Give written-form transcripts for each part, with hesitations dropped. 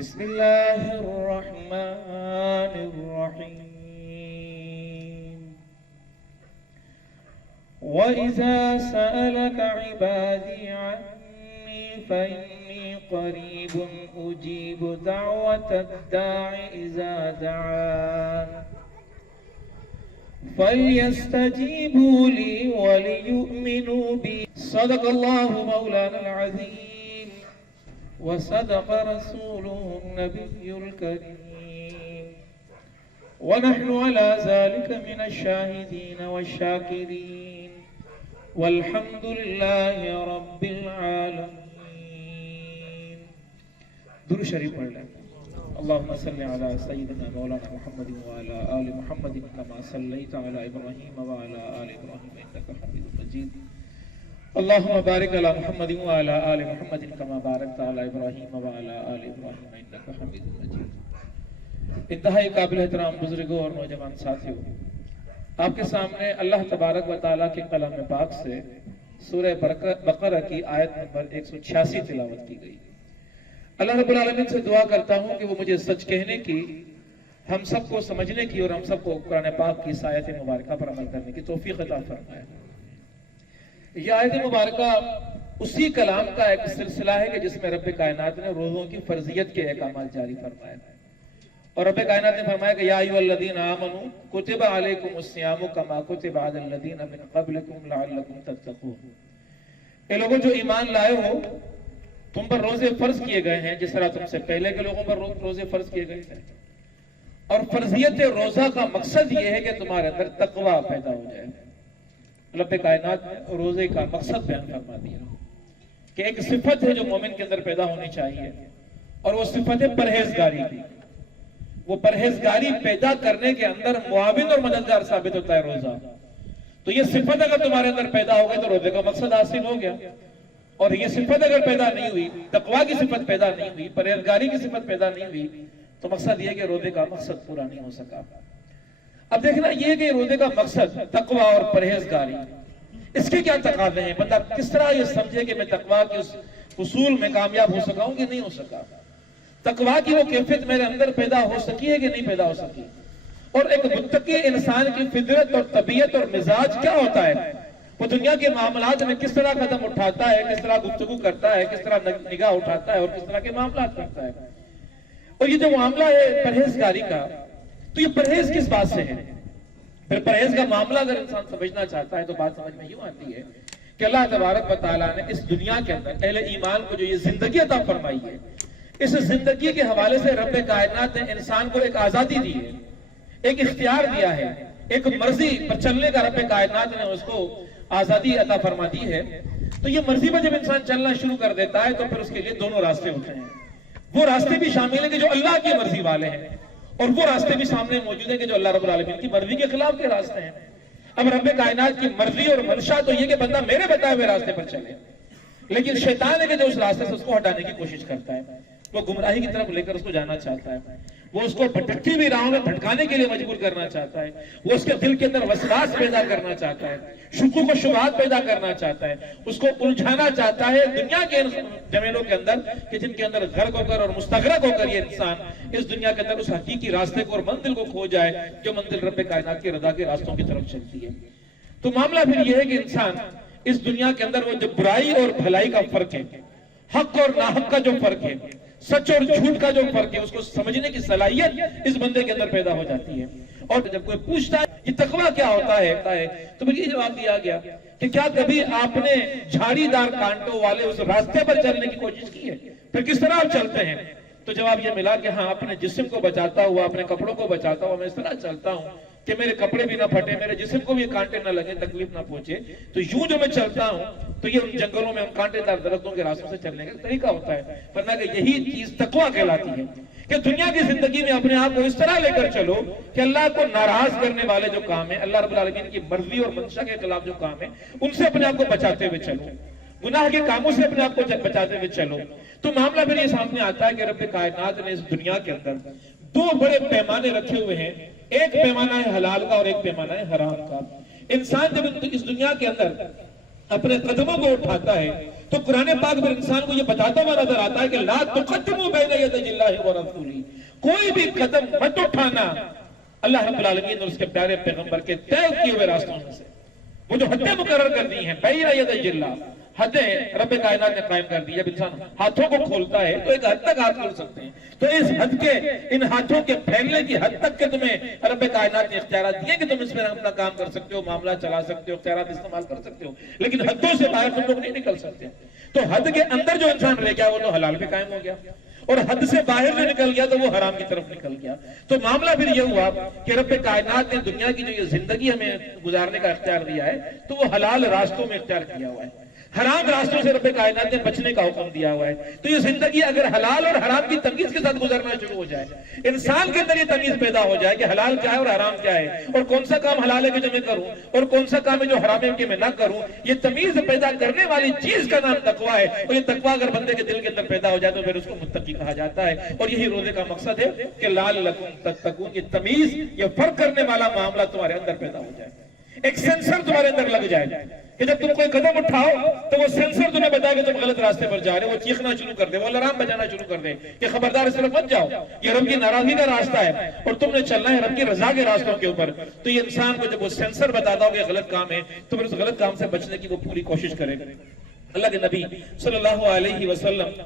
بسم اللہ الرحمن الرحیم وَإِذَا سَأَلَكَ عِبَادِي عَنِّي فَإِنِّي قَرِيبٌ أُجِيبُ دَعْوَةَ الدَّاعِ إِذَا دَعَانِ فَلْيَسْتَجِيبُوا لِي وَلِيُؤْمِنُوا بِي صدق اللہ مولانا العظیم وصدق رسوله النبي الكريم ونحن على ذلك من الشاهدين والشاكرين والحمد لله رب العالمين. درود شریف پڑھ لیں. اللهم صل على سيدنا مولانا محمد وعلى آل محمد كما صليت على إبراهيم وعلى آل إبراهيم إنك حميد مجيد. اللهم بارك على محمد وعلى آل محمد كما باركت على إبراهيم وعلى آل إبراهيم إنك حميد مجيد. انتہائی قابل احترام بزرگوں اور نوجوان ساتھیوں، آپ کے سامنے اللہ تبارک و تعالیٰ کے کلام پاک سے سورہ بقرہ کی آیت نمبر 186 تلاوت کی گئی. اللہ رب العالمین سے دعا کرتا ہوں کہ وہ مجھے سچ کہنے کی، ہم سب کو سمجھنے کی اور ہم سب کو قرآن پاک کی اس آیت مبارکہ پر عمل کرنے کی توفیق عطا فرمائے. یہ آیت مبارکہ اسی کلام کا ایک سلسلہ ہے کہ جس میں رب کائنات نے روزوں کی فرضیت کے احکامات جاری فرمائے اور رب کائنات نے فرمایا کہ یا ایھا الذین آمنوا کتب علیکم الصیام کما کتب علی الذین من قبلکم لعلکم تتقون. اے لوگوں جو ایمان لائے ہو، تم پر روزے فرض کیے گئے ہیں جس طرح تم سے پہلے کے لوگوں پر روزے فرض کیے گئے تھے. اور فرضیت روزہ کا مقصد یہ ہے کہ تمہارے اندر تقوی پیدا ہو جائے. رب کائنات نے روزے کا مقصد بیان فرما دیا کہ ایک صفت ہے جو مومن کے اندر پیدا ہونی چاہیے اور وہ صفت ہے پرہیزگاری کی. وہ پرہیزگاری پیدا کرنے کے اندر معاون اور مددگار ثابت ہوتا ہے روزہ. تو یہ صفت اگر تمہارے اندر پیدا ہو گئی تو روزے کا مقصد حاصل ہو گیا. اور یہ صفت اگر پیدا نہیں ہوئی، تقوی کی صفت پیدا نہیں ہوئی، پرہیزگاری کی صفت پیدا نہیں ہوئی، تو مقصد یہ کہ روزے کا مقصد پورا نہیں ہو سکا. اب دیکھنا یہ کہ روزے کا مقصد تقوی اور پرہیزگاری، اس کے کیا تقاضے ہیں؟ بندہ کس طرح یہ سمجھے کہ میں تقوی کے اس اصول میں کامیاب ہو سکا ہوں کہ نہیں ہو سکا؟ تقوی کی وہ کیفیت میرے اندر پیدا ہو سکی ہے کہ نہیں پیدا ہو سکی؟ اور ایک متقی انسان کی فطرت اور طبیعت اور مزاج کیا ہوتا ہے؟ وہ دنیا کے معاملات میں کس طرح قدم اٹھاتا ہے، کس طرح گفتگو کرتا ہے، کس طرح نگاہ اٹھاتا ہے اور کس طرح کے معاملات کرتا ہے. اور یہ جو معاملہ ہے پرہیزگاری کا، تو یہ پرہیز کس بات سے ہے؟ پھر پرہیز کا معاملہ اگر انسان سمجھنا چاہتا ہے تو بات سمجھ میں یوں آتی ہے کہ اللہ تبارک و تعالیٰ نے اس دنیا کے اندر اہل ایمان کو جو یہ زندگی عطا فرمائی ہے، اس زندگی کے حوالے سے رب کائنات نے انسان کو ایک آزادی دی ہے، ایک اختیار دیا ہے، ایک مرضی پر چلنے کا رب کائنات نے اس کو آزادی عطا فرما دی ہے. تو یہ مرضی پر جب انسان چلنا شروع کر دیتا ہے تو پھر اس کے لیے دونوں راستے ہوتے ہیں. وہ راستے بھی شامل ہیں کہ جو اللہ کی مرضی والے ہیں اور وہ راستے بھی سامنے موجود ہیں کہ جو اللہ رب العالمین کی مرضی کے خلاف کے راستے ہیں. اب رب کائنات کی مرضی اور منشا تو یہ کہ بندہ میرے بتائے ہوئے راستے پر چلے، لیکن شیطان ہے کہ جو اس راستے سے اس کو ہٹانے کی کوشش کرتا ہے، وہ گمراہی کی طرف لے کر اس کو جانا چاہتا ہے، وہ اس کو بھٹکتی ہوئی راہوں میں بھٹکانے کے لیے مجبور کرنا چاہتا ہے، وہ اس کے دل کے اندر وسواس پیدا کرنا چاہتا ہے، شکوک و شبہات پیدا کرنا چاہتا ہے، اس کو الجھانا چاہتا ہے دنیا کے جمیلوں کے اندر کہ جن کے اندر غرق ہو کر اور مستغرق ہو کر یہ انسان اس دنیا کے اندر اس حقیقی راستے کو اور منزل کو کھو جائے جو منزل رب کائنات کی رضا کے راستوں کی طرف چلتی ہے. تو معاملہ پھر یہ ہے کہ انسان اس دنیا کے اندر وہ جو برائی اور بھلائی کا فرق ہے، حق اور ناحق کا جو فرق ہے، سچ اور جھوٹ کا جو فرق ہے، اس کو سمجھنے کی صلاحیت اس بندے کے اندر پیدا ہو جاتی ہے. اور جب کوئی پوچھتا ہے یہ تقوی کیا ہوتا ہے تو پھر یہ جواب دیا گیا کہ کیا کبھی آپ نے جھاڑی دار کانٹوں والے اس راستے پر چلنے کی کوشش کی ہے؟ پھر کس طرح آپ چلتے ہیں؟ تو جواب یہ ملا کہ ہاں، اپنے جسم کو بچاتا ہوا، اپنے کپڑوں کو بچاتا ہوا میں اس طرح چلتا ہوں کہ میرے کپڑے بھی نہ پھٹے، میرے جسم کو بھی کانٹے نہ لگے، تکلیف نہ پہنچے. تو یوں جو میں چلتا ہوں تو یہ ان جنگلوں میں ان کانٹے دار درختوں کے راستوں سے چلنے کا طریقہ ہوتا ہے. ورنہ کہ یہی چیز تقوی کہلاتی ہے کہ دنیا کی زندگی میں اپنے آپ کو اس طرح لے کر چلو کہ اللہ کو ناراض کرنے والے جو کام ہیں، اللہ رب العالمین کی مرضی اور منشا کے خلاف جو کام ہیں، ان سے اپنے آپ کو بچاتے ہوئے چلو، گناہ کے کاموں سے اپنے آپ کو بچاتے ہوئے چلو. تو معاملہ پھر یہ سامنے آتا ہے کہ رب کائنات نے اس دنیا کے اندر دو بڑے پیمانے رکھے ہوئے ہیں. ایک پیمانہ ہے حلال کا اور ایک پیمانہ ہے حرام کا. انسان جب اس دنیا کے اندر اپنے قدموں کو اٹھاتا ہے تو قرآن پاک پر انسان کو یہ بتاتا ہوا نظر آتا ہے کہ لا تقدموا بین یدی اللہ ورسولہ، کوئی بھی قدم مت اٹھانا اللہ رب العالمین اور اس کے پیارے پیغمبر کے طے کیے ہوئے راستوں میں سے۔ وہ جو حدیں مقرر کر دی ہیں بین یدی اللہ، حدیں رب کائنات نے قائم کر دی۔ جب انسان ہاتھوں کو کھولتا ہے تو ایک حد تک ہاتھ کھول سکتے ہیں، تو اس حد کے، ان ہاتھوں کے پھیلنے کی حد تک کہ تمہیں رب کائنات نے اختیارات دیے کہ تم اس میں اپنا کام کر سکتے ہو، معاملہ چلا سکتے ہو، اختیارات استعمال کر سکتے ہو، لیکن حدوں سے باہر تم لوگ نہیں نکل سکتے۔ تو حد کے اندر جو انسان رہ گیا وہ تو حلال پہ قائم ہو گیا، اور حد سے باہر جو نکل گیا تو وہ حرام کی طرف نکل گیا۔ تو معاملہ پھر یہ ہوا کہ رب کائنات نے دنیا کی جو یہ زندگی ہمیں گزارنے کا اختیار دیا ہے تو وہ حلال راستوں میں اختیار کیا ہوا ہے، حرام راستوں سے رب کائنات نے بچنے کا حکم دیا ہوا ہے۔ تو یہ زندگی اگر حلال اور حرام کی تمیز کے ساتھ گزرنا شروع ہو جائے، انسان کے اندر یہ تمیز پیدا ہو جائے کہ حلال کیا ہے اور حرام کیا ہے، اور کون سا کام حلال ہے کہ جو میں کروں اور کون سا کام ہے جو حرام ہے کہ میں نہ کروں، یہ تمیز پیدا کرنے والی چیز کا نام تقویٰ ہے۔ اور یہ تقویٰ اگر بندے کے دل کے اندر پیدا ہو جائے تو پھر اس کو متقی کہا جاتا ہے، اور یہی روزے کا مقصد ہے کہ لعلکم تتقون، یہ تمیز، یہ فرق کرنے والا معاملہ تمہارے اندر پیدا ہو جائے، ایک سینسر تمہارے اندر لگ جائے کہ جب تم کوئی قدم اٹھاؤ تو وہ سینسر تمہیں بتائے کہ تم غلط راستے پر جا رہے ہو، وہ چیخنا شروع کر دے، وہ الارم بجانا شروع کر دے کہ خبردار اس طرف مت جاؤ، یہ رب کی ناراضگی کا راستہ ہے اور تم نے چلنا ہے رب کی رضا کے راستوں کے اوپر۔ تو یہ انسان کو جب وہ سینسر بتاتا ہو کہ غلط کام ہے تو پھر اس غلط کام سے بچنے کی وہ پوری کوشش کرے۔ اللہ کے نبی صلی اللہ علیہ وسلم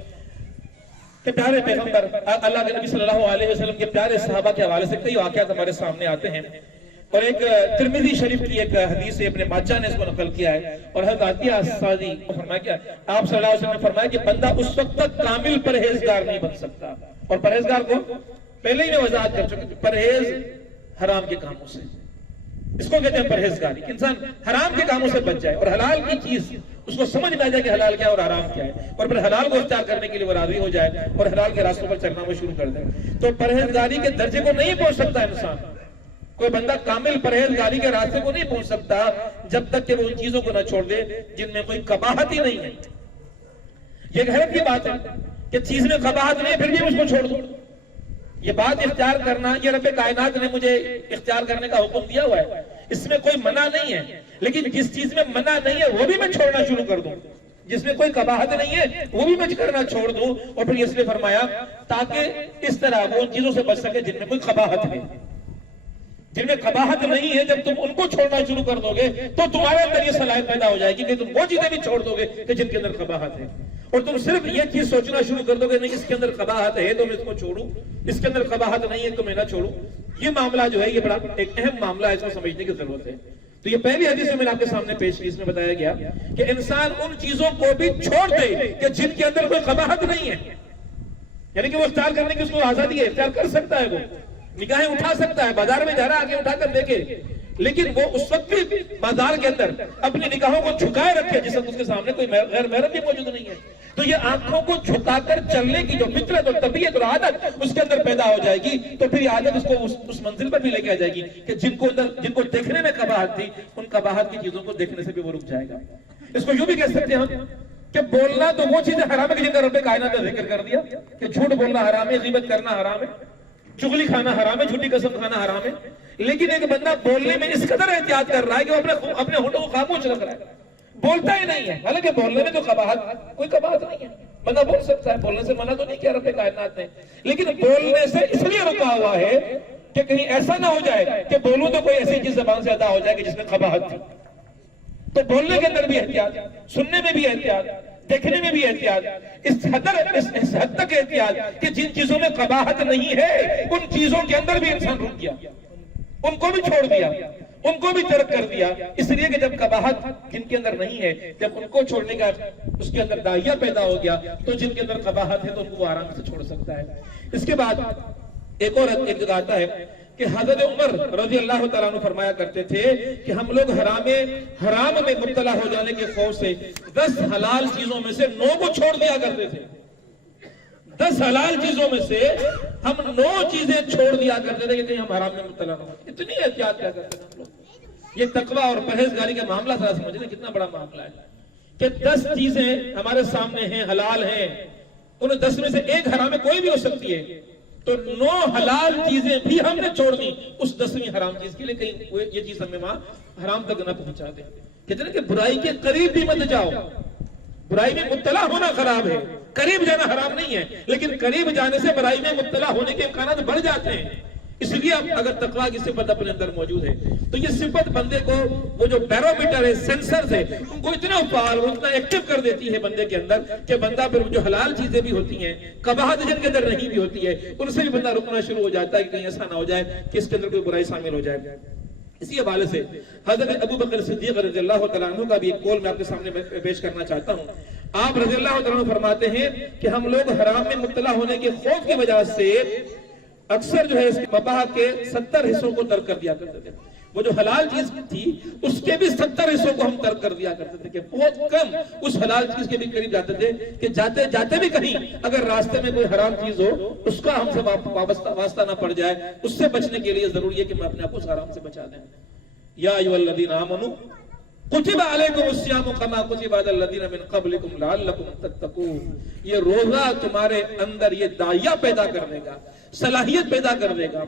کہ پیارے پیغمبر، اللہ کے نبی صلی اللہ علیہ وسلم کے پیارے صحابہ کے حوالے سے کئی واقعات ہمارے سامنے آتے ہیں، اور ایک ترمذی شریف کی ایک حدیث ہے، ابن ماجہ نے اس کو نقل کیا ہے، اور حضرت عطیہ السعدی کو فرمایا کیا آپ صلی اللہ علیہ وسلم نے فرمایا کہ بندہ اس وقت تک کامل پرہیزگار نہیں بن سکتا، اور پرہیزگار کو پہلے ہی میں وضاحت کر چکا کہ پرہیز حرام کے کاموں سے، اس کو کہتے ہیں پرہیزگاری، کہ انسان حرام کے کاموں سے بچ جائے اور حلال کی چیز اس کو سمجھ میں آ جائے کہ حلال کیا اور حرام کیا ہے، اور پھر حلال کو اختیار کرنے کے لیے وہ راضی ہو جائے اور حلال کے راستوں پر چلنا وہ شروع کر دے۔ تو پرہیزگاری کے درجے کو نہیں پہنچ سکتا انسان، کوئی بندہ کامل پرہیزگاری کے راستے کو نہیں پہنچ سکتا جب تک کہ وہ ان چیزوں کو نہ چھوڑ دے جن میں کوئی قباحت ہی نہیں ہے۔ یہ حیرت کی بات ہے کہ چیز میں قباحت نہیں ہے پھر بھی اس کو چھوڑ دوں، یہ بات اختیار کرنا، یہ رب کائنات نے مجھے اختیار کرنے کا حکم دیا ہوا ہے، اس میں کوئی منع نہیں ہے، لیکن جس چیز میں منع نہیں ہے وہ بھی میں چھوڑنا شروع کر دوں، جس میں کوئی قباحت نہیں ہے وہ بھی میں کرنا چھوڑ دوں۔ اور پھر اس نے فرمایا تاکہ اس طرح وہ ان چیزوں سے بچ سکے جن میں کوئی قباحت ہے، جن میں قباحت نہیں ہے۔ جب تم ان کو چھوڑنا شروع کر دو گے تو تمہارے اندر یہ صلاحیت پیدا ہو جائے گی کہ تم وہ چیزیں بھی چھوڑ دو گے کہ جن کے اندر قباحت ہے، اور تم صرف یہ چیز سوچنا شروع کر دو گے نہیں اس کے اندر قباحت ہے تو میں اس کو چھوڑوں، اس کے اندر قباحت نہیں ہے تو میں نہ چھوڑوں۔ یہ معاملہ جو ہے یہ بڑا ایک اہم معاملہ ہے، اس کو سمجھنے کی ضرورت ہے۔ تو یہ پہلی حدیث میں نے آپ کے سامنے پیش کی، اس میں بتایا گیا کہ انسان ان چیزوں کو بھی چھوڑ دے کہ جن کے اندر کوئی قباحت نہیں ہے، یعنی کہ وہ اختیار کرنے کی اس کو آزادی ہے، اختیار کر سکتا ہے، وہ نگاہیں اٹھا سکتا ہے، بازار میں جا رہا ہے آگے اٹھا کر دیکھے، لیکن وہ اس وقت بھی بازار کے اندر اپنی نگاہوں کو جھکائے رکھے جس وقت اس کے سامنے کوئی غیر محرم بھی موجود نہیں ہے۔ تو یہ آنکھوں کو جھکا کر چلنے کی جو فطرت اور طبیعت اور عادت اس کے اندر پیدا ہو جائے گی تو پھر یہ عادت اس کو اس منزل پر بھی لے کے آ جائے گی کہ جن کو دیکھنے میں قباحت تھی ان قباحت کی چیزوں کو دیکھنے سے بھی وہ رک جائے گا۔ اس کو یوں بھی کہہ سکتے ہیں ہم کہ بولنا تو وہ چیزیں حرام ہے کہ جن کا رب کائنات نے ذکر کر دیا کہ جھوٹ بولنا حرام ہے، غیبت کرنا حرام ہے، چغلی کھانا حرام ہے، جھوٹی قسم کھانا حرام ہے، لیکن ایک بندہ بولنے میں اس قدر احتیاط کر رہا ہے کہ وہ اپنے ہونٹوں کو خاموش رکھ رہا ہے، بولتا ہی نہیں ہے، حالانکہ بولنے میں تو کوئی قباحت نہیں ہے، بندہ بول سکتا ہے، بولنے سے منع تو نہیں کیا رب کائنات نے، لیکن بولنے سے اس لیے رکا ہوا ہے کہ کہیں ایسا نہ ہو جائے کہ بولوں تو کوئی ایسی چیز زبان سے ادا ہو جائے کہ جس میں قباحت تھی۔ تو بولنے کے اندر بھی احتیاط، سننے میں بھی احتیاط، دیکھنے میں بھی احتیاط، اس حد تک احتیاط کہ جن چیزوں میں قباحت نہیں ہے ان چیزوں کے اندر بھی انسان رک گیا، ان کو بھی چھوڑ دیا، ان کو بھی ترک کر دیا، اس لیے کہ جب قباحت جن کے اندر نہیں ہے، جب ان کو چھوڑنے کا اس کے اندر داعیہ پیدا ہو گیا تو جن کے اندر قباحت ہے تو ان کو وہ آرام سے چھوڑ سکتا ہے۔ اس کے بعد ایک اور ایک جگہ آتا ہے کہ حضرت عمر رضی اللہ تعالیٰ عنہ فرمایا کرتے تھے کہ ہم لوگ حرام میں مبتلا ہو جانے کے خوف سے 10 حلال چیزوں میں سے 9 کو چھوڑ دیا کرتے تھے، 10 حلال چیزوں میں سے ہم 9 چیزیں چھوڑ دیا کرتے تھے کہ کہیں ہم حرام میں مبتلا نہ ہو۔ اتنی احتیاط کیا کرتے تھے ہم لوگ۔ یہ تقویٰ اور پرہیزگاری کا معاملہ ذرا سمجھیں کتنا بڑا معاملہ ہے کہ 10 چیزیں ہمارے سامنے ہیں، حلال ہیں، ان 10 میں سے ایک حرام میں کوئی بھی ہو سکتی ہے، تو 9 حلال چیزیں بھی ہم نے چھوڑ دی اس 10ویں حرام چیز کے لیے، کہیں یہ چیز ہمیں وہاں حرام تک نہ پہنچا دے۔ کہتے ہیں کہ برائی کے قریب بھی مت جاؤ، برائی میں مبتلا ہونا خراب ہے، قریب جانا حرام نہیں ہے، لیکن قریب جانے سے برائی میں مبتلا ہونے کے امکانات بڑھ جاتے ہیں۔ اس لیے اگر تقویٰ کی صفت اپنے اندر موجود ہے تو یہ صفت بندے کو وہ جو بیرومیٹر ہے، سینسرز ہے، ان کو اتنا فعال اور اتنا ایکٹیو کر دیتی ہے بندے کے اندر کہ بندہ پھر جو حلال چیزیں بھی ہوتی ہیں، قباحت جن کے اندر نہیں بھی ہوتی ہے، ان سے بھی بندہ رکنا شروع ہو جاتا ہے کہ کہیں ایسا نہ ہو جائے کہ اس کے اندر کوئی برائی شامل ہو جائے۔ اسی حوالے سے حضرت ابو بکر صدیق رضی اللہ تعالیٰ عنہ کا بھی ایک قول میں آپ کے سامنے پیش کرنا چاہتا ہوں۔ آپ رضی اللہ تعالیٰ عنہ فرماتے ہیں کہ ہم لوگ حرام میں مبتلا ہونے کے خوف کی وجہ سے اکثر جو ہے اس مباح کے 70 حصوں کو ترک کر دیا کرتے تھے۔ وہ جو حلال چیز تھی اس کے بھی 70 حصوں کو ہم ترک کر دیا کرتے تھے کہ بہت کم اس حلال چیز کے بھی قریب جاتے تھے کہ جاتے جاتے بھی کہیں اگر راستے میں کوئی حرام چیز ہو اس کا ہم سے واسطہ نہ پڑ جائے، اس سے بچنے کے لیے ضروری ہے کہ میں اپنے آپ کو اس حرام سے بچا دیں۔ یا ایھا الذین آمنوا کتب علیکم الصیام کما کتب علی الذین من قبلکم لعلکم تتقون۔ یہ روزہ تمہارے اندر یہ داعیہ پیدا کر دے گا، صلاحیت پیدا کر دے گا۔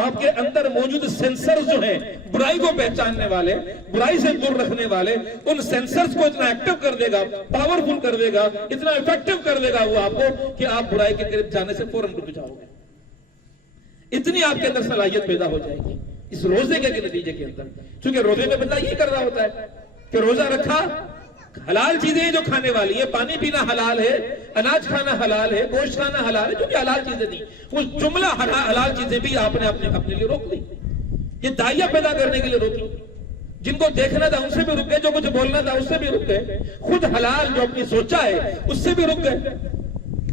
آپ کے اندر موجود سینسرز جو ہیں برائی کو پہچاننے والے، برائی سے دور رکھنے والے، ان سینسرز کو اتنا ایکٹیو کر دے گا، پاورفل کر دے گا، اتنا ایفیکٹو کر دے گا وہ آپ کو کہ آپ برائی کے قریب جانے سے فوراً رک جاؤ گے۔ اتنی آپ کے اندر صلاحیت پیدا ہو جائے گی اس روزے کے نتیجے کے اندر۔ چونکہ روزے میں بندہ یہی کر رہا ہوتا ہے کہ روزہ رکھا، حلال چیزیں جو کھانے والی ہے، پانی پینا حلال ہے، اناج کھانا حلال ہے، گوشت کھانا حلال ہے، جو بھی حلال چیزیں تھیں وہ جملہ حلال چیزیں بھی آپ نے اپنے لیے روک لی، یہ داعیہ پیدا کرنے کے لیے روکی۔ جن کو دیکھنا تھا ان سے بھی رک گئے، جو کچھ بولنا تھا اس سے بھی رک گئے، خود حلال جو اپنی سوچا ہے اس سے بھی رک گئے۔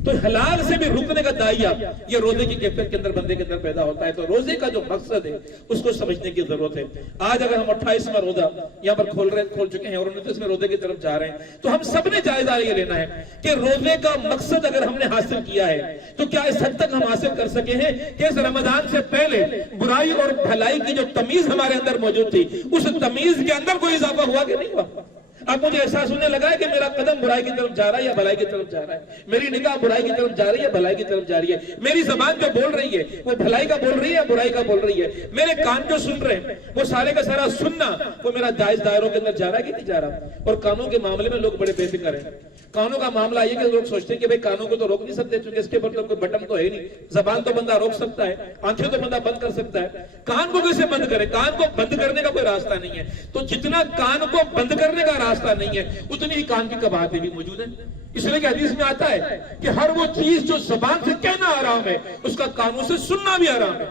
تو حلال سے بھی رکنے کا داعیہ یہ روزے کی کیفیت کے اندر بندے کے اندر پیدا ہوتا ہے۔ تو روزے کا جو مقصد ہے اس کو سمجھنے کی ضرورت ہے۔ آج اگر ہم 28واں روزہ یہاں پر کھول چکے ہیں اور 29ویں روزے کی طرف جا رہے ہیں تو ہم سب نے جائزہ یہ لینا ہے کہ روزے کا مقصد اگر ہم نے حاصل کیا ہے تو کیا اس حد تک ہم حاصل کر سکے ہیں کہ اس رمضان سے پہلے برائی اور بھلائی کی جو تمیز ہمارے اندر موجود تھی اس تمیز کے اندر کوئی اضافہ ہوا کہ نہیں ہوا؟ اب مجھے احساس ہونے لگا ہے کہ میرا قدم برائی کی طرف جا رہا ہے یا بھلائی کی طرف جا رہا ہے، میری نگاہ برائی کی طرف جا رہی ہے بھلائی کی طرف جا رہی ہے، میری زبان جو بول رہی ہے وہ بھلائی کا بول رہی ہے یا برائی کا بول رہی ہے، میرے کان جو سن رہے ہیں وہ سارے کا سارا سننا وہ میرا جائز دائروں کے اندر جا رہا ہے کہ نہیں جا رہا۔ اور کانوں کے معاملے میں لوگ بڑے بے فکر ہیں۔ کانوں کا معاملہ یہ کہ لوگ سوچتے ہیں کہ بھئی کانوں کو تو روک نہیں سکتے چونکہ اس کے اوپر کوئی بٹن تو ہے نہیں، زبان تو بندہ روک سکتا ہے، آنکھیں تو بندہ بند کر سکتا ہے، کان کو کیسے بند کرے؟ کان کو بند کرنے کا کوئی راستہ نہیں ہے۔ تو جتنا کان کو بند کرنے کا راستہ نہیں ہے اتنی ہی کان کی قباحتیں بھی موجود ہیں۔ اس لیے کہ حدیث میں آتا ہے کہ ہر وہ چیز جو زبان سے کہنا حرام ہے اس کا کانوں سے سننا بھی حرام ہے۔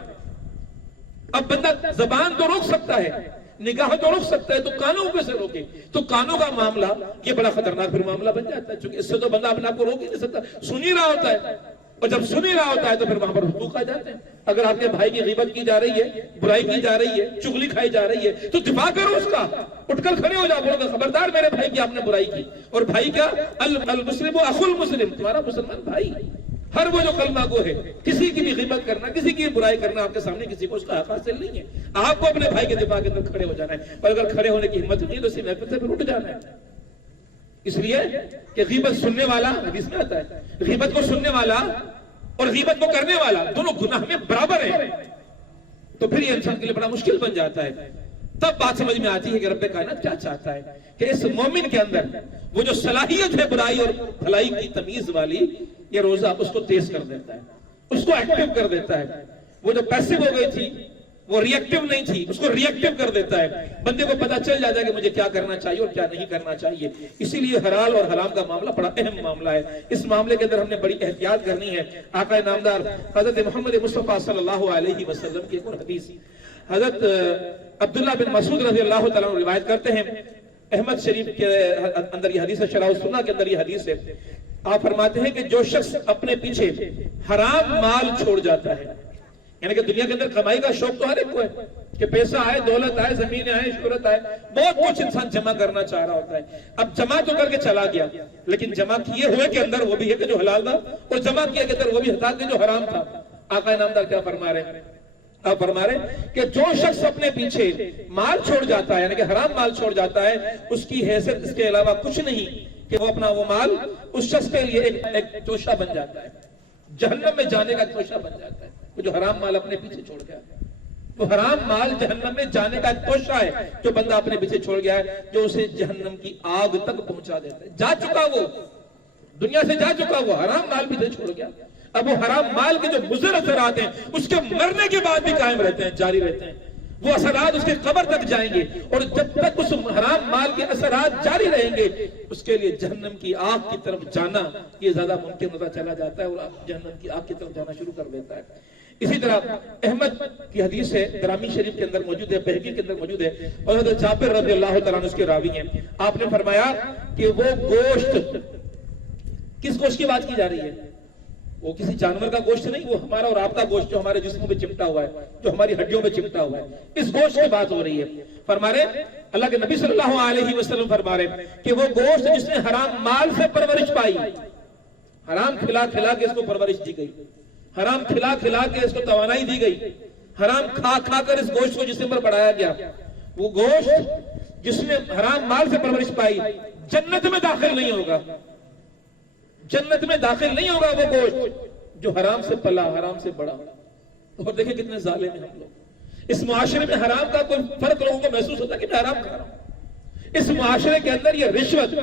اب بندہ زبان تو روک سکتا ہے، نگاہ تو روک سکتا ہے، تو کانوں کو کیسے روکے؟ تو کانوں کا معاملہ یہ بڑا خطرناک پھر معاملہ بن جاتا ہے، چونکہ اس سے تو بندہ اپنے آپ کو روک ہی نہیں سکتا، سن ہی رہا ہوتا ہے، اور جب سن ہی رہا ہوتا ہے تو پھر وہاں پر حقوق آ جاتے ہیں۔ اگر آپ کے بھائی کی غیبت کی جا رہی ہے، برائی کی جا رہی ہے، چغلی کھائی جا رہی ہے تو دفاع کرو اس کا، اٹھ کر کھڑے ہو جاؤ، بولو کہ خبردار میرے بھائی کی آپ نے برائی کی۔ اور بھائی کیا؟ المسلم اخو المسلم، تمہارا مسلمان بھائی۔ ہر وہ جو کلمہ گو ہے، کسی کی بھی غیبت کرنا، کسی کی برائی کرنا آپ کے سامنے کسی کو اس کا حق حاصل نہیں ہے۔ آپ کو اپنے بھائی کے دفاع کے اندر کھڑے ہو جانا ہے، اور اگر کھڑے ہونے کی ہمت نہیں تو اسی محفل سے پھر اٹھ جانا ہے۔ اس لیے کہ غیبت سننے والا، حدیث میں آتا ہے، غیبت کو سننے والا اور غیبت کو کرنے والا دونوں گناہ میں برابر ہیں، تو پھر یہ انسان کے لیے بڑا مشکل بن جاتا ہے۔ تب بات سمجھ میں آتی ہے کہ رب کائنات کیا چاہتا ہے کہ اس مومن کے اندر وہ جو صلاحیت ہے برائی اور بھلائی کی تمیز والی، یہ روزہ اس کو تیز کر دیتا ہے، اس کو ایکٹیو کر دیتا ہے۔ وہ جو پیسیو ہو گئی تھی وہ ری ایکٹیو نہیں تھی، اس کو ری ایکٹیو کر دیتا ہے۔ بندے کو پتا چل جاتا ہے کہ مجھے کیا کرنا چاہیے اور کیا نہیں کرنا چاہیے۔ اسی لیے حلال اور حرام کا معاملہ بڑا اہم معاملہ ہے۔ اس معاملے کے اندر ہم نے بڑی احتیاط کرنی ہے۔ آقا نامدار حضرت محمد مصطفیٰ صلی اللہ علیہ وسلم کی ایک اور حدیث حضرت عبداللہ بن مسعود رضی اللہ تعالیٰ عنہ روایت کرتے ہیں، احمد شریف کے اندر یہ حدیث ہے، شرح السنہ کے اندر یہ حدیث ہے۔ آپ فرماتے ہیں کہ جو شخص اپنے پیچھے حرام مال چھوڑ جاتا ہے، یعنی کہ دنیا کے اندر کمائی کا شوق تو ہر ایک کو ہے کہ پیسہ آئے، دولت آئے، زمینیں آئے، شہرت آئے، بہت کچھ انسان جمع کرنا چاہ رہا ہوتا ہے۔ اب جمع تو کر کے چلا گیا، لیکن جمع کیے ہوئے کے اندر وہ بھی ہے کہ جو حلال تھا، اور جمع کیے کے اندر وہ بھی ہٹا کے جو حرام تھا۔ آقا نامدار کیا فرما رہے ہیں؟ آپ فرما رہے ہیں کہ جو شخص اپنے پیچھے مال چھوڑ جاتا ہے، یعنی کہ حرام مال چھوڑ جاتا ہے، اس کی حیثیت اس کے علاوہ کچھ نہیں کہ وہ اپنا وہ مال اس شخص کے لیے ایک توشہ بن جاتا ہے، جہنم میں جانے کا توشہ بن جاتا ہے، وہ جو حرام مال اپنے پیچھے چھوڑ گیا۔ وہ حرام مال جہنم میں جانے کا ایک توشہ ہے جو بندہ اپنے پیچھے چھوڑ گیا ہے، جو اسے جہنم کی آگ تک پہنچا دیتا ہے. جا چکا وہ دنیا سے، جا چکا وہ حرام مال پیچھے چھوڑ گیا. اب وہ حرام مال کے جو مضر اثرات ہیں اس کے مرنے کے بعد بھی قائم رہتے ہیں، جاری رہتے ہیں. وہ اثرات اس کے قبر تک جائیں گے، اور جب تک اس حرام مال کے اثرات جاری رہیں گے اس کے لیے جہنم کی آگ کی طرف جانا یہ زیادہ ممکن ہوتا چلا جاتا ہے، اور جہنم کی آگ کی طرف جانا شروع کر دیتا ہے. اسی طرح احمد کی حدیث ہے، درامی شریف کے اندر موجود ہے، بہقی کے اندر موجود ہے، اور حضرت جابر رضی اللہ تعالیٰ عنہ اس کے راوی ہیں. آپ نے فرمایا کہ وہ گوشت، کس گوشت کی بات کی جا رہی ہے؟ وہ کسی جانور کا گوشت نہیں، وہ ہمارا اور آپ کا گوشت جو ہمارے جسموں میں چپٹا ہوا ہے، جو ہماری ہڈیوں میں چپٹا ہوا ہے، اس گوشت کی بات ہو رہی ہے. فرما رہے اللہ کے نبی صلی اللہ علیہ وسلم فرما رہے کہ وہ گوشت جس نے حرام مال سے پرورش پائی، حرام کھلا کھلا کے اس کو پرورش دی گئی، حرام کھلا کھلا کے اس کو توانائی دی گئی، حرام کھا کھا کر اس گوشت کو جسم پر بڑھایا گیا، وہ گوشت جس نے حرام مال سے پرورش پائی جنت میں داخل نہیں ہوگا. جنت میں داخل نہیں ہوگا وہ گوشت جو حرام سے پلا، حرام سے بڑا. اور دیکھیں کتنے ظالم ہیں ہم لوگ. اس معاشرے میں حرام کا کوئی فرق لوگوں کو محسوس ہوتا ہے کہ میں حرام کھا رہا ہوں. اس معاشرے کے اندر یہ رشوت،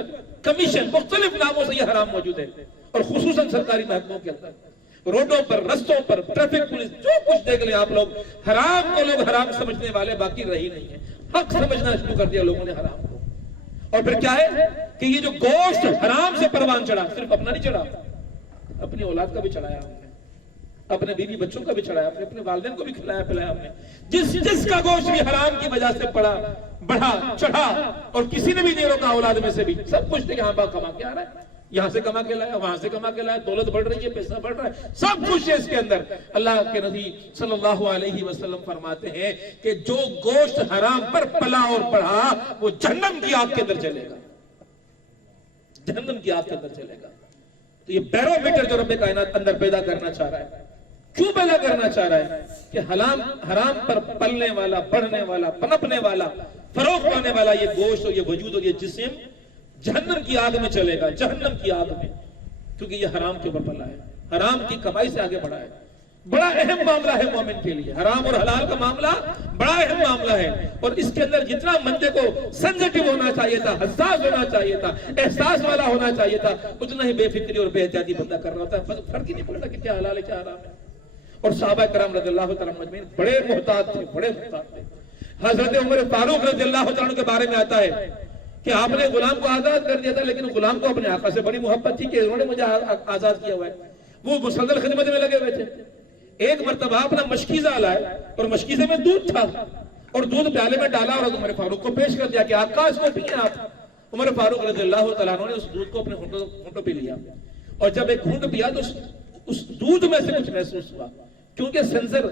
کمیشن، مختلف ناموں سے یہ حرام موجود ہے، اور خصوصاً سرکاری محکموں کے اندر، روڈوں پر، رستوں پر، ٹریفک پولیس، جو کچھ دیکھ لیں آپ لوگ، حرام کو لوگ حرام سمجھنے والے باقی رہی نہیں ہیں. حق سمجھنا شروع کر دیا لوگوں نے حرام کو. اور پھر کیا ہے کہ یہ جو گوشت حرام سے پروان چڑھا، صرف اپنا نہیں چڑھا، اپنی اولاد کا بھی چڑھایا ہم نے، اپنے بیوی بچوں کا بھی چڑھایا، اپنے والدین کو بھی کھلایا پلایا ہم نے. جس کا گوشت بھی حرام کی وجہ سے بڑھا چڑھا، اور کسی نے بھی نہیں روکا اولاد میں سے بھی، سب کچھ تھے کہ ہاں باپ کما کے آ رہا ہے، یہاں سے کما کے لایا، وہاں سے کما کے لایا، دولت بڑھ رہی ہے، پیسہ بڑھ رہا ہے، سب کچھ ہے اس کے اندر. اللہ کے نبی صلی اللہ علیہ وسلم فرماتے ہیں کہ جو گوشت حرام پر پلا اور بڑھا وہ جہنم کی آگ کے اندر چلے گا، جہنم کی آگ کے اندر چلے گا. تو یہ بیرومیٹر جو رب کائنات اندر پیدا کرنا چاہ رہا ہے، کیوں پیدا کرنا چاہ رہا ہے کہ حرام پر پلنے والا، بڑھنے والا، پنپنے والا، فروغ پانے والا یہ گوشت اور یہ وجود اور یہ جسم جہنم کی آگ میں چلے گا، جہنم کی آگ میں، کیونکہ یہ حرام کے اوپر پلا ہے، حرام کی کمائی سے آگے بڑھا ہے. بڑا اہم معاملہ ہے مومن کے لیے، حرام اور حلال کا معاملہ بڑا اہم معاملہ ہے. اور اس کے اندر جتنا بندے کو سینسٹیو ہونا چاہیے تھا، حساس ہونا چاہیے تھا، احساس والا ہونا چاہیے تھا، اتنا ہی بے فکری اور بے احتیاطی بندہ کر رہا ہوتا ہے. فرق ہی نہیں پڑتا کہ کیا حلال ہے کیا حرام ہے. اور صحابہ کرام رضی اللہ تعالیٰ عنہ بڑے محتاط تھے، بڑے محتاط تھے. حضرت عمر فاروق رضی اللہ تعالیٰ عنہ کے بارے میں آتا ہے کہ آپ نے غلام کو آزاد کر دیا تھا، لیکن غلام کو اپنے آقا سے بڑی محبت تھی کہ انہوں نے مجھے آزاد کیا ہوا ہے. وہ مسلسل خدمت میں لگے ہوئے تھے. ایک مرتبہ اپنا مشکیزہ لائے، اور مشکیزے میں دودھ تھا، اور دودھ پیالے میں ڈالا اور عمر فاروق کو پیش کر دیا کہ آقا اس کو پیئیں آپ. عمر فاروق رضی اللہ تعالیٰ عنہ نے اس دودھ کو اپنے ہونٹوں پہ لیا، اور جب ایک گھونٹ پیا تو اس دودھ میں سے کچھ محسوس ہوا، کیونکہ سنسر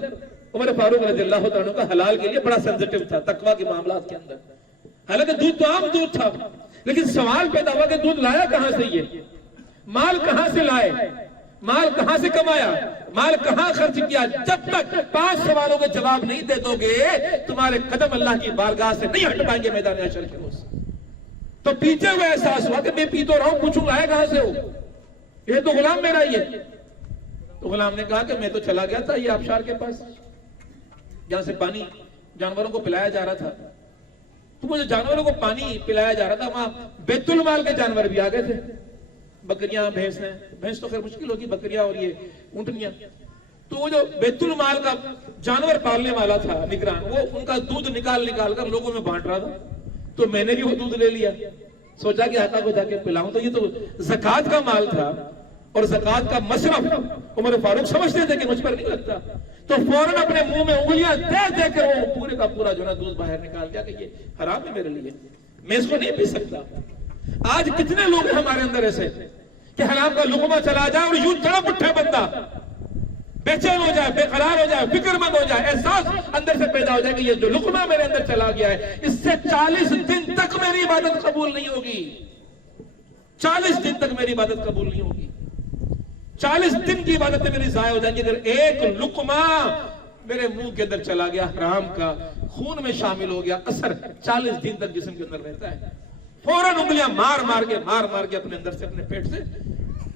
عمر فاروق رضی اللہ تعالیٰ عنہ کا حلال کے لیے بڑا سینسٹیو تھا تقویٰ کے معاملات کے اندر. حالانکہ دودھ تو عام دودھ تھا، لیکن سوال پیدا ہوا کہ دودھ لایا کہاں سے، یہ مال کہاں سے لائے، مال کہاں سے کمایا، مال کہاں خرچ کیا. جب تک 5 سوالوں کے جواب نہیں دے دو گے تمہارے قدم اللہ کی بارگاہ سے نہیں ہٹ پائیں گے میدان حشر کے روز. تو پیتے ہوئے احساس ہوا کہ میں پی تو رہا ہوں، پوچھوں لایا کہاں سے ہو، یہ تو غلام میرا ہی ہے. تو غلام نے کہا کہ میں تو چلا گیا تھا یہ آبشار کے پاس جہاں سے پانی جانوروں کو پلایا جا رہا تھا. تو مجھے جانوروں کو پانی پلایا جا رہا تھا، وہاں بیت المال کے جانور بھی آ گئے تھے، بکریاں، بھینس ہیں، بھینس تو خیر مشکل ہوگی، بکریاں اور یہ اونٹنیاں. تو وہ جو بیت المال کا جانور پالنے والا تھا نگران، وہ ان کا دودھ نکال کر لوگوں میں بانٹ رہا تھا. تو میں نے بھی وہ دودھ لے لیا، سوچا کہ آقا کو جا کے پلاؤں. تو یہ تو زکوٰۃ کا مال تھا، اور زکوٰۃ کا مصرف عمر فاروق سمجھتے تھے کہ مجھ پر نہیں لگتا. تو فوراً اپنے منہ میں انگلیاں دے کے وہ پورے کا پورا جو نا دودھ باہر نکال دیا کہ یہ حرام ہے میرے لیے، میں اس کو نہیں پی سکتا. آج کتنے لوگ ہیں ہمارے اندر ایسے کہ حرام کا لقمہ چلا جائے اور یوں تڑپ اٹھے بندہ، بے چین ہو جائے، بے قرار ہو جائے، فکر مند ہو جائے، احساس اندر سے پیدا ہو جائے کہ یہ جو لقمہ میرے اندر چلا گیا ہے اس سے 40 دن تک میری عبادت قبول نہیں ہوگی. 40 دن تک میری عبادت قبول نہیں ہوگی. 40 دن کی عبادت میری ضائع ہو جائیں گی اگر ایک لقمہ میرے منہ کے اندر چلا گیا حرام کا، خون میں شامل ہو گیا، اثر 40 دن تک جسم کے اندر رہتا ہے. فوراً انگلیاں مار مار کے اپنے اندر سے، اپنے پیٹ سے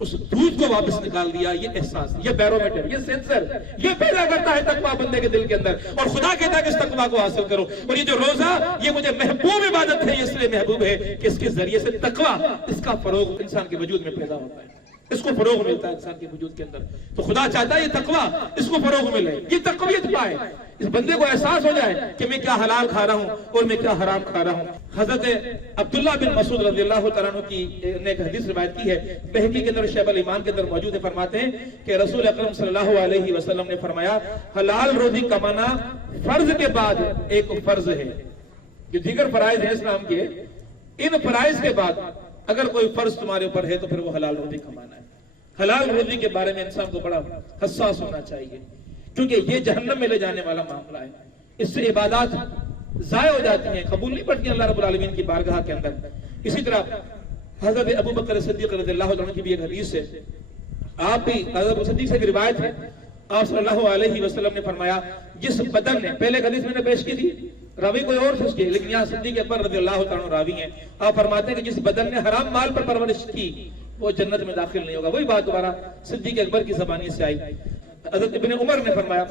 اس دودھ کو واپس نکال دیا. یہ احساس، یہ بیرومیٹر، یہ سینسر، یہ پیدا کرتا ہے تقویٰ بندے کے دل کے اندر. اور خدا کہتا ہے کہ اس تقویٰ کو حاصل کرو. اور یہ جو روزہ، یہ مجھے محبوب عبادت ہے. یہ اس لیے محبوب ہے کہ اس کے ذریعے سے تقویٰ، اس کا فروغ انسان کے وجود میں پیدا ہوتا ہے، اس کو فروغ ملتا ہے انسان کے وجود کے اندر. تو خدا چاہتا ہے یہ تقویٰ اس کو فروغ ملے، یہ تقویت پائے، اس بندے کو احساس ہو جائے کہ میں کیا حلال کھا رہا ہوں اور میں کیا حرام کھا رہا ہوں. حضرت عبداللہ بن مسعود رضی اللہ تعالیٰ عنہ کی نے ایک حدیث روایت کی ہے، بہقی کے اندر، شعب الایمان کے اندر موجود ہے. فرماتے ہیں کہ رسول اکرم صلی اللہ علیہ وسلم نے فرمایا حلال روزی کمانا فرض کے بعد ایک فرض ہے. جو دیگر فرائض ہیں اسلام کے، ان فرائض کے بعد اگر کوئی فرض تمہارے اوپر ہے تو پھر وہ حلال روزی کمانا ہے. حلال روزی کے بارے میں انسان کو بڑا حساس ہونا چاہیے، کیونکہ یہ جہنم میں لے جانے والا معاملہ ہے. اس سے عبادات ضائع ہو جاتی ہیں، قبول نہیں پڑتی اللہ رب العالمین کی بارگاہ کے اندر. اسی طرح حضرت ابو بکر صدیق رضی اللہ عنہ کی بھی ایک حدیث ہے، آپ بھی حضرت صدیق سے ایک روایت ہے، آپ صلی اللہ علیہ وسلم نے فرمایا جس بدن نے، پہلے حدیث میں نے پیش کی تھی، راوی کوئی اور تھا اس کے، لیکن یہاں صدیق اکبر رضی اللہ عنہ راوی ہیں. آپ فرماتے ہیں کہ جس بدن نے حرام مال پر پرورش کی وہ جنت میں داخل نہیں ہوگا. وہی بات دوبارہ صدیق اکبر کی زبانی سے آئی. حضرت ابن عمر نے فرمایا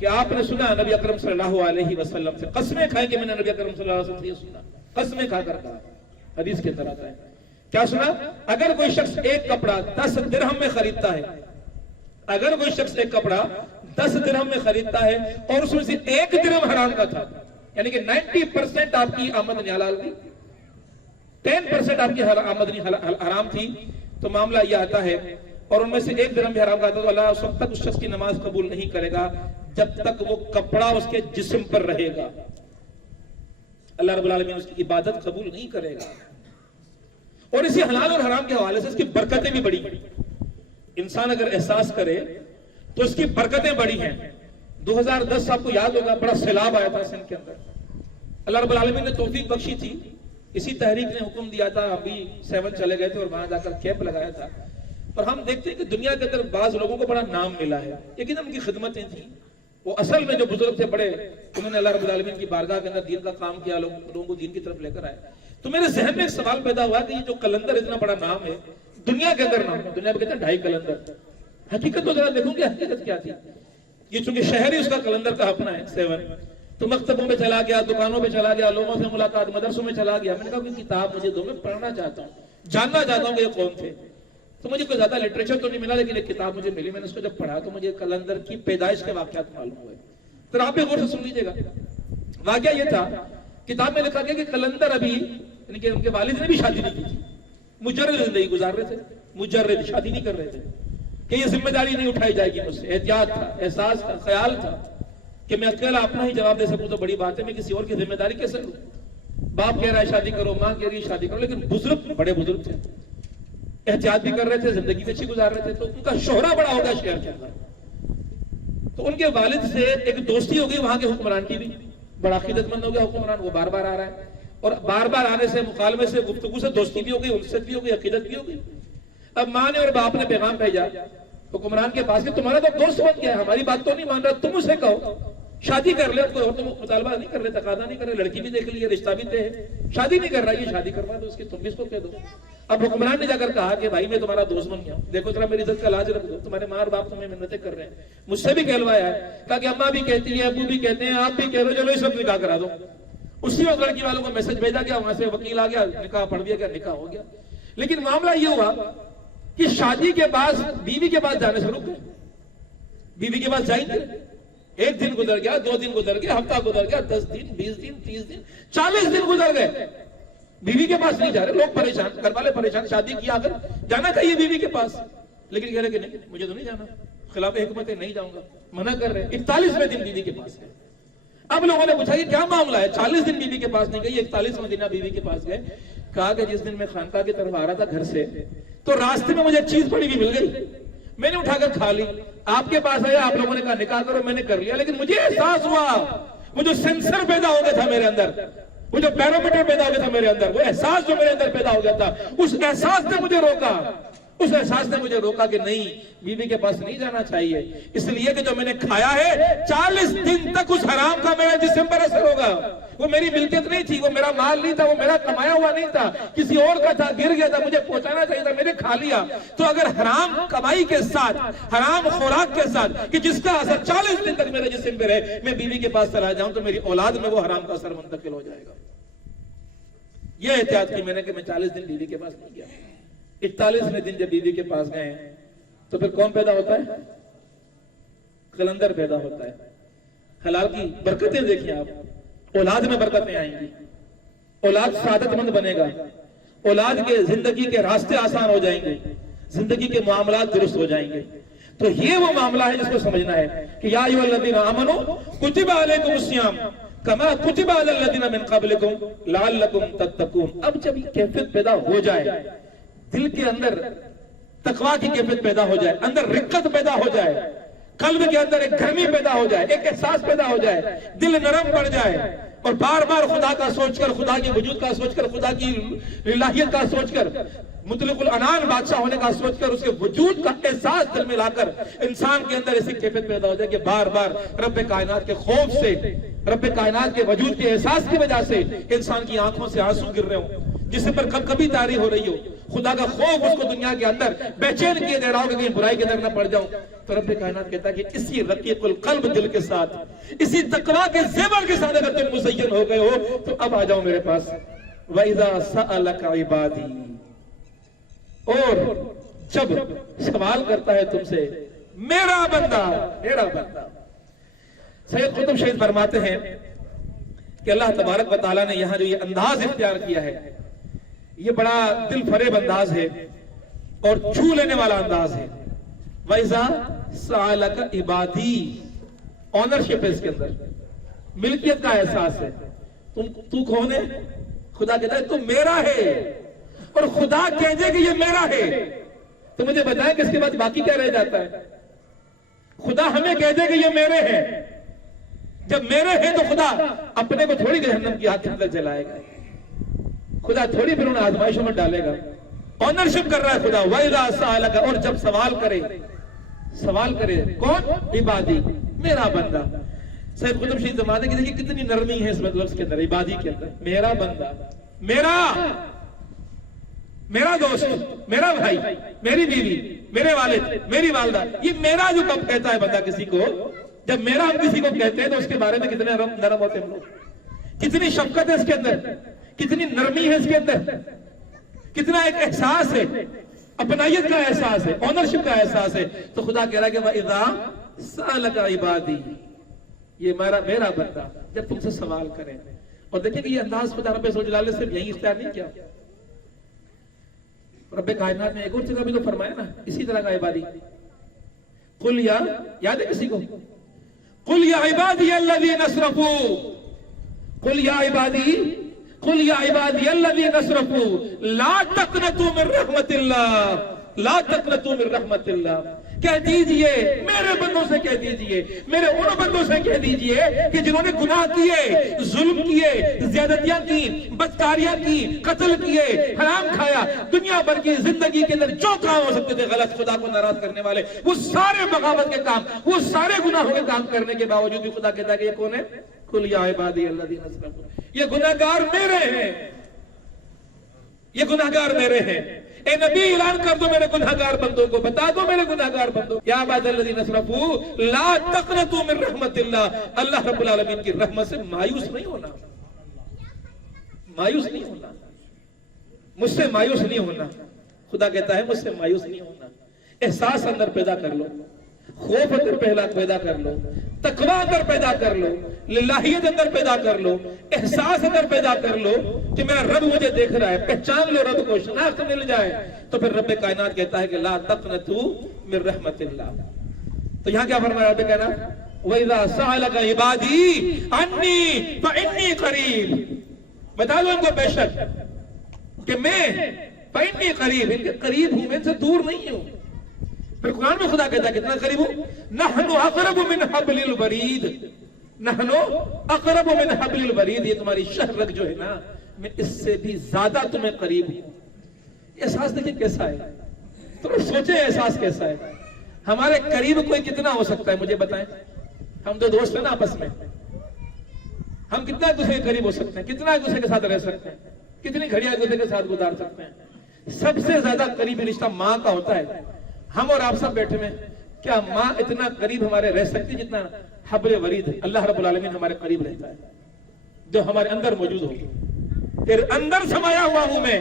کہ آپ نے سنا نبی اکرم صلی اللہ علیہ وسلم سے، قسمیں کھائیں کہ میں نے نبی اکرم صلی اللہ علیہ وسلم سے یہ سنا، قسمیں کھا کر کہا. حدیث کے اندر آتا ہے کیا سنا؟ اگر کوئی شخص ایک کپڑا 10 درہم میں خریدتا ہے، اگر کوئی شخص ایک کپڑا 10 درہم میں خریدتا ہے اور اس میں سے 1 درہم حرام کا تھا، یعنی کہ 90% آپ کی آمدنی حلال تھی، 10% آپ کی آمدنی حرام تھی، تو معاملہ یہ آتا ہے اور ان میں سے 1 درہم بھی حرام کا تھا، تو اللہ اس وقت تک اس شخص کی نماز قبول نہیں کرے گا جب تک وہ کپڑا اس کے جسم پر رہے گا. اللہ رب العالمین اس کی عبادت قبول نہیں کرے گا. اور اسی حلال اور حرام کے حوالے سے اس کی برکتیں بھی بڑی ہیں. انسان اگر احساس کرے تو اس کی برکتیں بڑی ہیں. 2010 آپ کو یاد ہوگا بڑا سیلاب آیا تھا سندھ کے اندر. اللہ رب العالمین نے توفیق بخشی تھی، اسی تحریک نے حکم دیا تھا، ہم بھی 7 چلے گئے تھے اور وہاں جا کر کیمپ لگایا تھا. اور ہم دیکھتے ہیں کہ دنیا کے اندر بعض لوگوں کو بڑا نام ملا ہے، لیکن ان کی خدمتیں تھیں. وہ اصل میں جو بزرگ تھے بڑے، انہوں نے اللہ رب العالمین کی بارگاہ کے اندر دین کا کام کیا، لوگوں کو دین کی طرف لے کر آئے. تو میرے ذہن میں ایک سوال پیدا ہوا کہ یہ جو کلندر اتنا بڑا نام ہے، دنیا کے اندر نام ہے، دنیا میں کہتے ہیں 2.5 کلندر، حقیقت تو ذرا دیکھوں گے حقیقت کیا تھی. یہ چونکہ شہر ہی اس کا کلندر کا اپنا ہے 7، تو مکتبوں میں چلا گیا، دکانوں میں چلا گیا، لوگوں سے ملاقات، مدرسوں میں چلا گیا. میں نے کہا کہ کتاب مجھے دو، میں پڑھنا چاہتا ہوں، جاننا چاہتا ہوں کہ یہ کون تھے. تو مجھے کوئی زیادہ لٹریچر تو نہیں ملا، لیکن ایک کتاب مجھے ملی. میں نے اس کو جب پڑھا تو مجھے کلندر کی پیدائش کے واقعات معلوم ہوئے. تو آپ بھی غور سے سن لیجیے گا. واقعہ یہ تھا، کتاب میں لکھا گیا کہ کلندر ابھی، یعنی کہ ان کے والد نے بھی شادی نہیں کی تھی، مجرد زندگی گزار رہے تھے، مجرد، شادی نہیں کر رہے تھے، کہ یہ ذمہ داری نہیں اٹھائی جائے گی مجھ سے. احتیاط تھا، احساس تھا، خیال تھا کہ میں اکیلا اپنا ہی جواب دے سکوں تو بڑی بات ہے، میں کسی اور کی ذمہ داری کیسے لوں. باپ کہہ رہا ہے شادی کرو، ماں کہہ رہی ہے شادی کرو، لیکن بزرگ، بڑے بزرگ تھے، احتیاط بھی کر رہے تھے، زندگی بھی اچھی گزار رہے تھے. تو ان کا شہرہ بڑا ہوگا شہر کے اندر. تو ان کے والد سے ایک دوستی ہو گئی وہاں کے حکمران کی بھی، بڑا عقیدت مند ہو گیا حکمران، وہ بار بار آ رہا ہے، اور بار بار آنے سے، مکالمے سے، گفتگو سے دوستی بھی ہو گئی، انست بھی ہو گئی، عقیدت بھی ہو گئی. اب ماں نے اور باپ نے پیغام بھیجا حکمران کے پاس کہ تمہارا تو دوست بن گیا ہے، ہماری بات تو نہیں مان رہا، تم اسے کہو شادی کر لے. کوئی اور تم مطالبہ نہیں کر رہے، تقاضا نہیں کر رہے، لڑکی بھی دیکھ لی ہے، رشتہ بھی طے ہے، شادی نہیں کر رہا، یہ شادی کروا دو اس کی، تم بھی اس کو کہہ دو. اب حکمران نے جا کر کہا کہ بھائی میں تمہارا دوست بن گیا ہوں، دیکھو ذرا میری عزت کا لاج رکھ دو، تمہارے ماں اور باپ تمہیں منتیں کر رہے ہیں، مجھ سے بھی کہلوایا ہے، کہا کہ اماں بھی کہتی ہے، ابو بھی کہتے ہیں، آپ بھی کہہ رہے ہو، چلو اس وقت نکاح کرا دو. اسی وقت لڑکی والوں کو میسج بھیجا گیا، وہاں سے وکیل آ گیا، نکاح پڑھ دیا گیا، نکاح ہو گیا. لیکن معاملہ یہ ہوا کہ شادی کے بعد بیوی کے پاس جانے سے رک گئے. بیوی کے پاس جائیں گے، 1 دن گزر گیا، 2 دن گزر گیا، ہفتہ گزر گیا، 10 دن، 20 دن، 30 دن، 40 دن گزر گئے، بیوی کے پاس نہیں جا رہے. لوگ پریشان، گھر والے پریشان، شادی کیا اگر جانا چاہیے بیوی کے پاس، لیکن کہہ رہے کہ نہیں مجھے تو نہیں جانا، خلاف حکمت ہے، نہیں جاؤں گا، منع کر رہے. 41ویں دن بیوی کے پاس گئے. اب لوگوں نے پوچھا کہ کیا معاملہ ہے، 40 دن بیوی کے پاس نہیں گئی، 41واں دن بیوی کے پاس گئے. کہا کہ جس دن میں خانقاہ کی طرف آ رہا تھا گھر سے، تو راستے میں مجھے ایک چیز پڑی ہوئی مل گئی، میں نے اٹھا کر کھا لی. آپ کے پاس آیا، آپ لوگوں نے کہا نکاح کرو، میں نے کر لیا، لیکن مجھے احساس ہوا، وہ جو سینسر پیدا ہو گیا تھا میرے اندر، وہ جو بیرومیٹر پیدا ہو گیا تھا میرے اندر، وہ احساس جو میرے اندر پیدا ہو گیا تھا، اس احساس نے مجھے روکا، اس احساس نے مجھے روکا کہ نہیں، بیوی کے پاس نہیں جانا چاہیے، اس لیے کہ جو میں نے کھایا ہے 40 دن تک اس حرام کا میرے جسم پر اثر ہوگا۔ وہ میری ملکیت نہیں تھی، وہ میرا مال نہیں تھا، وہ میرا کمایا ہوا نہیں تھا، کسی اور کا تھا، گر گیا تھا، مجھے پہنچانا چاہیے تھا، میں نے کھا لیا۔ تو اگر حرام کمائی کے ساتھ، حرام خوراک کے ساتھ، کہ جس کا اثر 40 دن تک میرے جسم پہ رہے، میں بیوی کے پاس چلا جاؤں تو میری اولاد میں وہ حرام کا اثر منتقل ہو جائے گا۔ یہ احتیاط کی میں نے کہ میں 40 دن بیوی کے پاس نہیں گیا۔ 41ویں دن جب بیوی کے پاس گئے تو پھر کون پیدا ہوتا ہے؟ قلندر پیدا ہوتا ہے۔ حلال کی برکتیں دیکھیں آپ، اولاد میں برکتیں آئیں گی، اولاد سعادت مند بنے گا، اولاد کے زندگی کے راستے آسان ہو جائیں گے، زندگی کے معاملات درست ہو جائیں گے۔ تو یہ وہ معاملہ ہے جس کو سمجھنا ہے کہ یا ایھا الذین آمنوا کتب علیکم الصیام کما کتب علی الذین من قبلکم لعلکم تتقون۔ اب جب یہ کیفیت پیدا ہو جائے، دل کے اندر تقویٰ کی کیفیت پیدا ہو جائے، اندر رقت پیدا ہو جائے، قلب کے اندر ایک گرمی پیدا ہو جائے، ایک احساس پیدا ہو جائے، دل نرم پڑ جائے، اور بار بار خدا کا سوچ کر، خدا کے وجود کا سوچ کر، خدا کی الہیت کا سوچ کر، مطلق العنان بادشاہ ہونے کا سوچ کر، اس کے وجود کا احساس دل میں لا کر انسان کے اندر ایسی کیفیت پیدا ہو جائے کہ بار بار رب کائنات کے خوف سے، رب کائنات کے وجود کے احساس کی وجہ سے انسان کی آنکھوں سے آنسو گر رہے ہوں، جسم پر کبھی تاری ہو رہی ہو، خدا کا خوف اس کو دنیا کے اندر بے چین کیے دے رہا ہو کہ کہیں برائی کے اندر نہ پڑ جاؤں، تو رب کائنات کہتا ہے کہ اسی رقیق القلب دل کے ساتھ، اسی تقویٰ کے زیور کے ساتھ اگر تم مزین ہو گئے ہو تو اب آ جاؤ میرے پاس۔ وَإِذَا سَأَلَكَ عِبَادِي، اور جب سوال کرتا ہے تم سے میرا بندہ، میرا بندہ۔ سید قطب شہید فرماتے ہیں کہ اللہ تبارک و تعالیٰ نے یہاں جو یہ انداز اختیار کیا ہے، یہ بڑا دل فریب انداز ہے اور چھو لینے والا انداز ہے۔ وَإِذَا سَأَلَكَ عِبَادِي، آنرشپ ہے اس کے اندر، ملکیت کا احساس ہے۔ تو کون ہے؟ خدا کہتا ہے تو میرا ہے، اور خدا کہہ دے کہ یہ میرا ہے تو مجھے بتائیں کہ اس کے بعد باقی کیا رہ جاتا ہے؟ خدا ہمیں کہہ دے کہ یہ میرے ہیں، جب میرے ہیں تو خدا اپنے کو تھوڑی جہنم کی آگ کے اندر جلائے گا، خدا تھوڑی پھر انہیں آزمائشوں میں ڈالے گا۔ آنرشپ کر رہا ہے خدا۔ وَإِذَا سَأَلَكَ، اور جب سوال کرے کون؟ عبادی، میرا بندہ۔ سید قطب شہید فرماتے ہیں کہ دیکھیں کتنی نرمی ہے اس لفظ کے اندر، عبادی کے اندر، میرا بندہ، میرا دوست، میرا بھائی، میری بیوی، میرے والد، میری والدہ، یہ میرا جو کب کہتا ہے بندہ کسی کو، جب میرا ہم کسی کو کہتے ہیں تو اس کے بارے میں کتنے نرم ہوتے ہیں ہم لوگ، کتنی شفقت ہے اس کے اندر، کتنی نرمی ہے اس کے اندر، کتنا ایک احساس ہے، اپنائیت کا احساس ہے، آنرشپ کا احساس ہے۔ تو خدا کہہ رہا ہے کہ وَإِذَا سَأَلَكَ عِبَادِي، یہ میرا بندہ جب تم سے سوال کرے۔ اور دیکھیں کہ یہ انداز خدا رب ذوالجلال نے صرف یہی اختیار نہیں کیا، رب کائنات نے ایک اور جگہ بھی تو فرمایا نا اسی طرح کا عبادی۔ قل یا، یاد ہے کسی کو؟ قل یا عبادی الذین اسرفوا، قل یا عبادی، قل یا عبادی الذین اسرفوا لا تقنطوا من رحمت اللہ، لا تقنطوا من رحمت اللہ۔ کہہ دیجئے میرے بندوں سے، کہہ دیجئے میرے ان بندوں سے، کہہ دیجئے کہ جنہوں نے گناہ کیے، ظلم کیے، زیادتیاں کی، بدکاریاں کی، قتل کیے، حرام کھایا، دنیا بھر کی زندگی کے اندر جو کام ہو سکتے تھے غلط، خدا کو ناراض کرنے والے، وہ سارے بغاوت کے کام، وہ سارے گناہوں کے کام کرنے کے باوجود بھی خدا کہتا ہے کہ یہ کون ہے؟ قل یا عبادی الذین اسرفوا، یہ گناہگار میرے ہیں، یہ گناہگار میرے ہیں۔ اے نبی اعلان کر دو میرے گناہگار بندوں کو، بتا دو میرے گناہگار بندوں کو، یا عباد الذین اسرفوا لا تقنطوا من رحمت اللہ، اللہ رب العالمین کی رحمت سے مایوس نہیں ہونا، مایوس نہیں ہونا، مجھ سے مایوس نہیں ہونا۔ خدا کہتا ہے مجھ سے مایوس نہیں ہونا۔ احساس اندر پیدا کر لو، خوف اندر پیدا کر لو، تقویٰ اندر پیدا کر لو، للہیت اندر پیدا کر لو، احساس اندر پیدا کر لو کہ میرا رب مجھے دیکھ رہا ہے، پہچان لو رب کو، شناخت مل جائے، تو پھر رب کائنات کہتا ہے کہ لا تقنطوا من رحمت اللہ۔ تو یہاں کیا فرمایا رب کائنات؟ وَإِذَا سَأَلَكَ عِبَادِي عَنِّي فَإِنِّي قَرِيبٌ، بتا دو ان کو بے شک کہ میں فَإِنِّي قَرِيبٌ، ان کے قریب ہوں، میں ان سے دور نہیں ہوں۔ پھر قرآن میں خدا کہتا ہے کتنا قریب ہوں؟ نحن اقرب من حبل الورید، نحن اقرب من حبل الورید، یہ تمہاری شہرگ جو ہے نا، میں اس سے بھی زیادہ تمہیں قریب ہوں۔ یہ احساس دیکھیں کیسا ہے، تو سوچیں احساس کیسا ہے. ہمارے قریب کوئی کتنا ہو سکتا ہے مجھے بتائیں. ہم دو دوست ہیں نا آپس میں, ہم کتنا ایک دوسرے کے قریب ہو سکتے ہیں, کتنا ایک دوسرے کے ساتھ رہ سکتے ہیں, کتنی گھڑیاں ایک دوسرے کے ساتھ گزار سکتے ہیں. سب سے زیادہ قریبی رشتہ ماں کا ہوتا ہے. ہم اور آپ سب بیٹھے ہیں, کیا ماں اتنا قریب ہمارے رہ سکتی جتنا حبل ورید اللہ رب العالمین ہمارے قریب رہتا ہے, جو ہمارے اندر موجود ہو. تیرے اندر سمایا ہوا ہوں میں,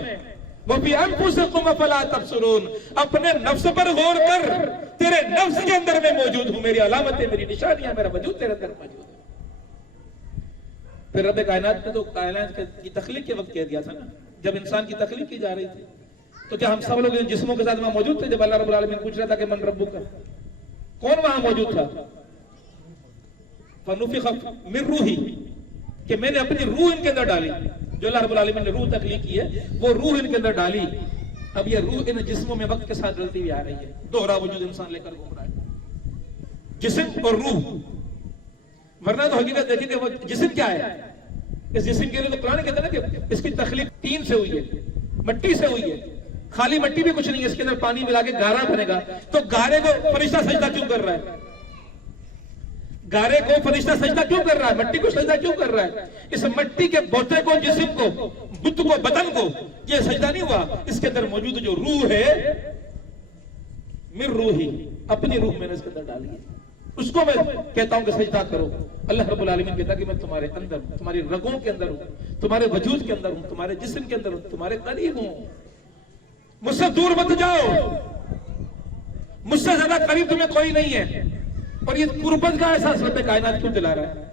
وَفِي أَنفُسِكُمْ أَفَلَا تَبْصِرُونَ, اپنے نفس پر غور کر, تیرے نفس کے اندر میں موجود ہوں, میری علامتیں, میری نشانیاں, میرا وجود تیرے اندر موجود ہے. پھر رب کائنات نے تو کائنات کی تخلیق کے وقت کہہ دیا تھا نا, جب انسان کی تخلیق کی جا رہی تھی, تو کیا ہم سب لوگ ان جسموں کے ساتھ وہاں موجود تھے جب اللہ رب العالمین پوچھ رہا تھا کہ من ربک, کون وہاں موجود تھا؟ فَنُفِخَ مِن رُوحِي, کہ میں نے اپنی روح ان کے اندر ڈالی. جو اللہ رب العالمین نے روح تخلیق کی ہے وہ روح ان کے اندر ڈالی. اب یہ روح ان جسموں میں وقت کے ساتھ ڈلتی ہوئی آ رہی ہے. دوہرا وجود انسان لے کر گھوم رہا ہے, جسم اور روح. ورنہ تو حقیقت دیکھیں کہ وہ جسم کیا ہے. اس جسم کے لیے تو قرآن کہتا ہے نا کہ اس کی تخلیق تین سے ہوئی ہے, مٹی سے ہوئی ہے. خالی مٹی بھی کچھ نہیں ہے, اس کے اندر پانی ملا کے گارا بنے گا. تو گارے کو فرشتہ سجدہ کیوں کر رہا ہے؟ گارے کو فرشتہ سجدہ کیوں کر رہا ہے؟ مٹی کو سجدہ کیوں کر رہا ہے؟ اس مٹی کے بوتے کو, جسم کو, بت کو, بدن کو یہ سجدہ نہیں ہوا. اس کے اندر موجود جو روح ہے, من روحی, اپنی روح میں نے اس کے اندر ڈالی ہے, اس کو میں کہتا ہوں کہ سجدہ کرو. اللہ رب العالمین کہتا ہے کہ میں تمہارے اندر ہوں, تمہاری رگوں کے اندر ہوں, تمہارے وجود کے اندر ہوں, تمہارے جسم کے اندر ہوں, تمہارے قریب ہوں. مجھ سے دور مت جاؤ, مجھ سے زیادہ قریب تمہیں کوئی نہیں ہے. اور یہ قربت کا احساس رب کائنات کیوں دلا رہا ہے؟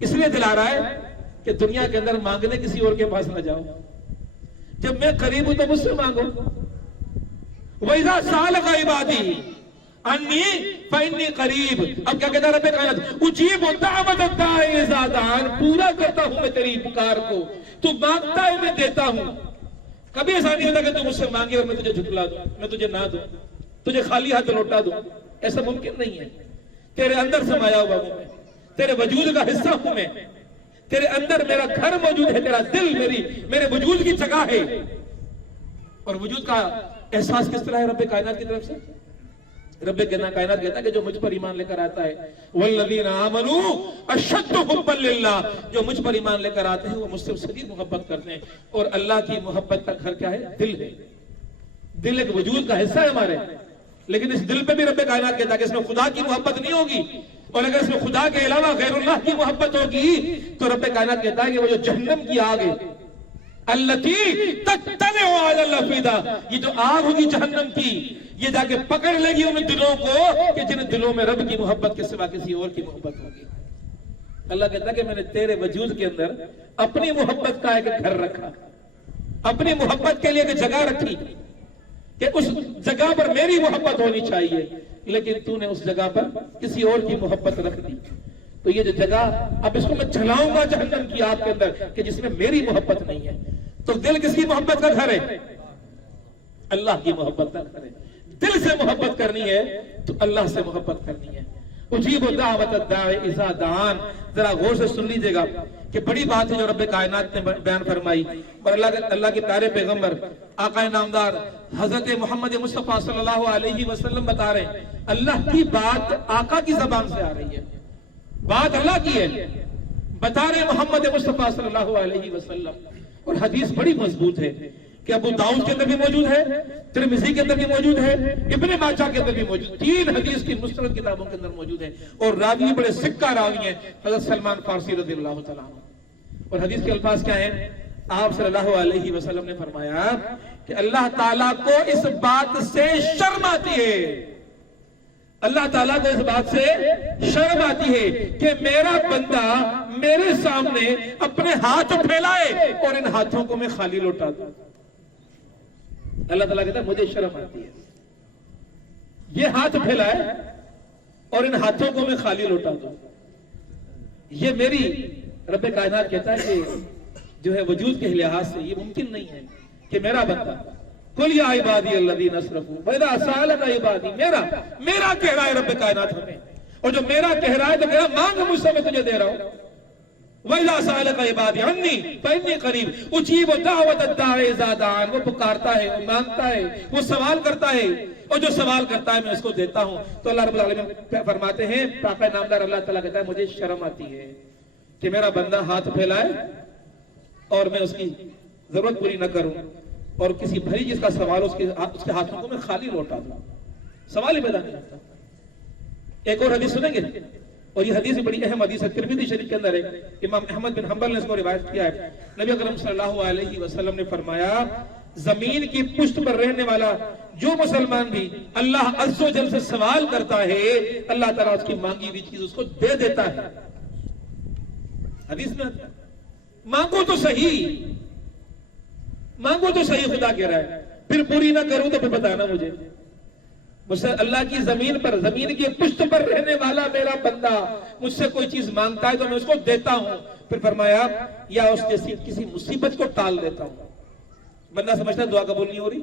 اس لیے دلا رہا ہے کہ دنیا کے اندر مانگنے کسی اور کے پاس نہ جاؤ. جب میں قریب ہوں تو مجھ سے مانگو. وَإِذَا سَأَلَكَ عِبَادِي عَنِّي فَإِنِّي قَرِيبٌ. اب کیا کہتا ہے رب کائنات؟ اُجِیبُ دَعْوَتَ الدَّاعِ إِذَا دَعَانِ, پورا کرتا ہوں میں تیری پکار کو, تو مانگتا ہے میں دیتا ہوں. کبھی ایسا نہیں ہوتا کہ تو مجھ سے مانگے اور میں تجھے جھٹلا دوں, میں تجھے نہ دوں, تجھے خالی ہاتھ لوٹا دوں. ایسا ممکن نہیں ہے. تیرے اندر سمایا ہوا ہوں میں, تیرے وجود کا حصہ ہوں میں, تیرے اندر میرا گھر موجود ہے, تیرا دل میرے وجود کی جگہ ہے. اور وجود کا احساس کس طرح ہے رب کائنات کی طرف سے؟ رب کائنات کہتا ہے کہ جو مجھ پر ایمان لے کر آتا ہے, وَالَّذِينَ آمَنُوا أَشَدُّ حُبًّا لِلَّهِ, جو مجھ پر ایمان لے کر آتے ہیں وہ مجھ سے شدید محبت کرتے ہیں. اور اللہ کی محبت کا گھر کیا ہے؟ دل ہے. دل ایک وجود کا حصہ ہے ہمارے, لیکن اس دل پہ بھی رب کائنات کہتا ہے کہ اس میں خدا کی محبت نہیں ہوگی, اور اگر اس میں خدا کے علاوہ غیر اللہ کی محبت ہوگی تو رب کائنات کہتا ہے کہ وہ جو جہنم کی آگ ہے, الَّتِي تَطَّلِعُ عَلَى الْأَفْئِدَةِ, یہ جو آگ ہوگی جہنم کی, یہ جا کے پکڑ لے گی ان دلوں کو کہ جن دلوں میں رب کی محبت کے سوا کسی اور کی محبت ہوگی. اللہ کہتا ہے کہ میں نے تیرے وجود کے اندر اپنی محبت کا ایک گھر رکھا, اپنی محبت کے لیے ایک جگہ رکھی کہ اس جگہ پر میری محبت ہونی چاہیے, لیکن تو نے اس جگہ پر کسی اور کی محبت رکھ دی. تو یہ جو جگہ, اب اس کو میں چلاؤں گا جہنم کی آگ کے اندر کہ جس میں میری محبت نہیں ہے. تو دل کس کی محبت کا گھر ہے؟ اللہ کی محبت کا گھر ہے. دل سے محبت کرنی ہے تو اللہ سے محبت کرنی ہے. اجیب دعوت الداعی اذا دعان, ذرا غور سے سن لیجئے گا کہ بڑی بات ہے جو رب کائنات نے بیان فرمائی. اور اللہ کے پیارے پیغمبر آقا نامدار حضرت محمد مصطفیٰ صلی اللہ علیہ وسلم بتا رہے ہیں, اللہ کی بات آقا کی زبان سے آ رہی ہے, بات اللہ کی ہے, بتا رہے محمد مصطفیٰ صلی اللہ علیہ وسلم. اور حدیث بڑی مضبوط ہے کہ ابو داؤد کے اندر بھی موجود ہے, ترمذی کے اندر بھی موجود ہے, ابن ماجہ کے اندر بھی موجود, 3 حدیث کی مستند کتابوں کے اندر موجود ہے. اور راوی بڑے سکہ راوی ہیں, حضرت سلمان فارسی رضی اللہ تعالیٰ عنہ. اور حدیث کے الفاظ کیا ہیں؟ آپ صلی اللہ علیہ وسلم نے فرمایا کہ اللہ تعالیٰ کو اس بات سے شرم آتی ہے, اللہ تعالیٰ کو اس بات سے شرم آتی ہے کہ میرا بندہ میرے سامنے اپنے ہاتھ پھیلائے اور ان ہاتھوں کو میں خالی لوٹا دوں. اللہ تعالیٰ کہتا ہے مجھے شرم آتی ہے, یہ ہاتھ پھیلائے اور ان ہاتھوں کو میں خالی لوٹا دوں. یہ میری, رب کائنات کہتا ہے کہ جو ہے وجود کے لحاظ سے یہ ممکن نہیں ہے کہ میرا بندہ, قُلْ يَا عِبَادِيَ الَّذِينَ أَسْرَفُوا وَإِذَا سَأَلَكَ عِبَادِي, میرا کہہ رہا ہے رب کائنات ہمیں, اور جو میرا کہہ رہا ہے تو کہہ رہا مانگ مجھ سے, میں تجھے دے رہا ہوں. وَإِذَا سَأَلَكَ عِبَادِي عَنِّي فَإِنِّي قَرِيبٌ أُجِيبُ دَعْوَتَ الدَّاعِ إِذَا دَعَانِ, وہ پکارتا ہے, وہ مانگتا ہے, وہ سوال کرتا ہے, اور جو سوال کرتا ہے میں اس کو دیتا ہوں. تو اللہ رب العالمین فرماتے ہیں, پاک نامدار اللہ تعالیٰ کہتا ہے مجھے شرم آتی ہے کہ میرا بندہ ہاتھ پھیلائے اور میں اس کی ضرورت پوری نہ کروں, اور کسی بھری چیز کا سوال اس کے ہاتھوں کو میں خالی لوٹا دوں. سوال ہی پیدا نہیں ہوتا. ایک اور حدیث سنیں گے, اور یہ حدیث بڑی اہم حدیث ہے, ترمذی شریف کے اندر ہے. امام احمد بن حنبل نے اس کو روایت کیا ہے. نبی اکرم صلی اللہ علیہ وسلم نے فرمایا, زمین کی پشت پر رہنے والا جو مسلمان بھی اللہ عز و جل سے سوال کرتا ہے, اللہ تعالیٰ اس کی مانگی ہوئی چیز اس کو دے دیتا ہے. حدیث میں مانگو تو صحیح, مانگو تو صحیح, خدا کہہ رہا ہے. پھر پوری نہ کروں تو پھر بتانا مجھے. مجھ سے اللہ کی زمین پر, زمین کی پشت پر رہنے والا میرا بندہ مجھ سے کوئی چیز مانگتا ہے تو میں اس کو دیتا ہوں. پھر فرمایا یا اس جیسی کسی مصیبت کو ٹال دیتا ہوں. بندہ سمجھتا ہے دعا قبول نہیں ہو رہی,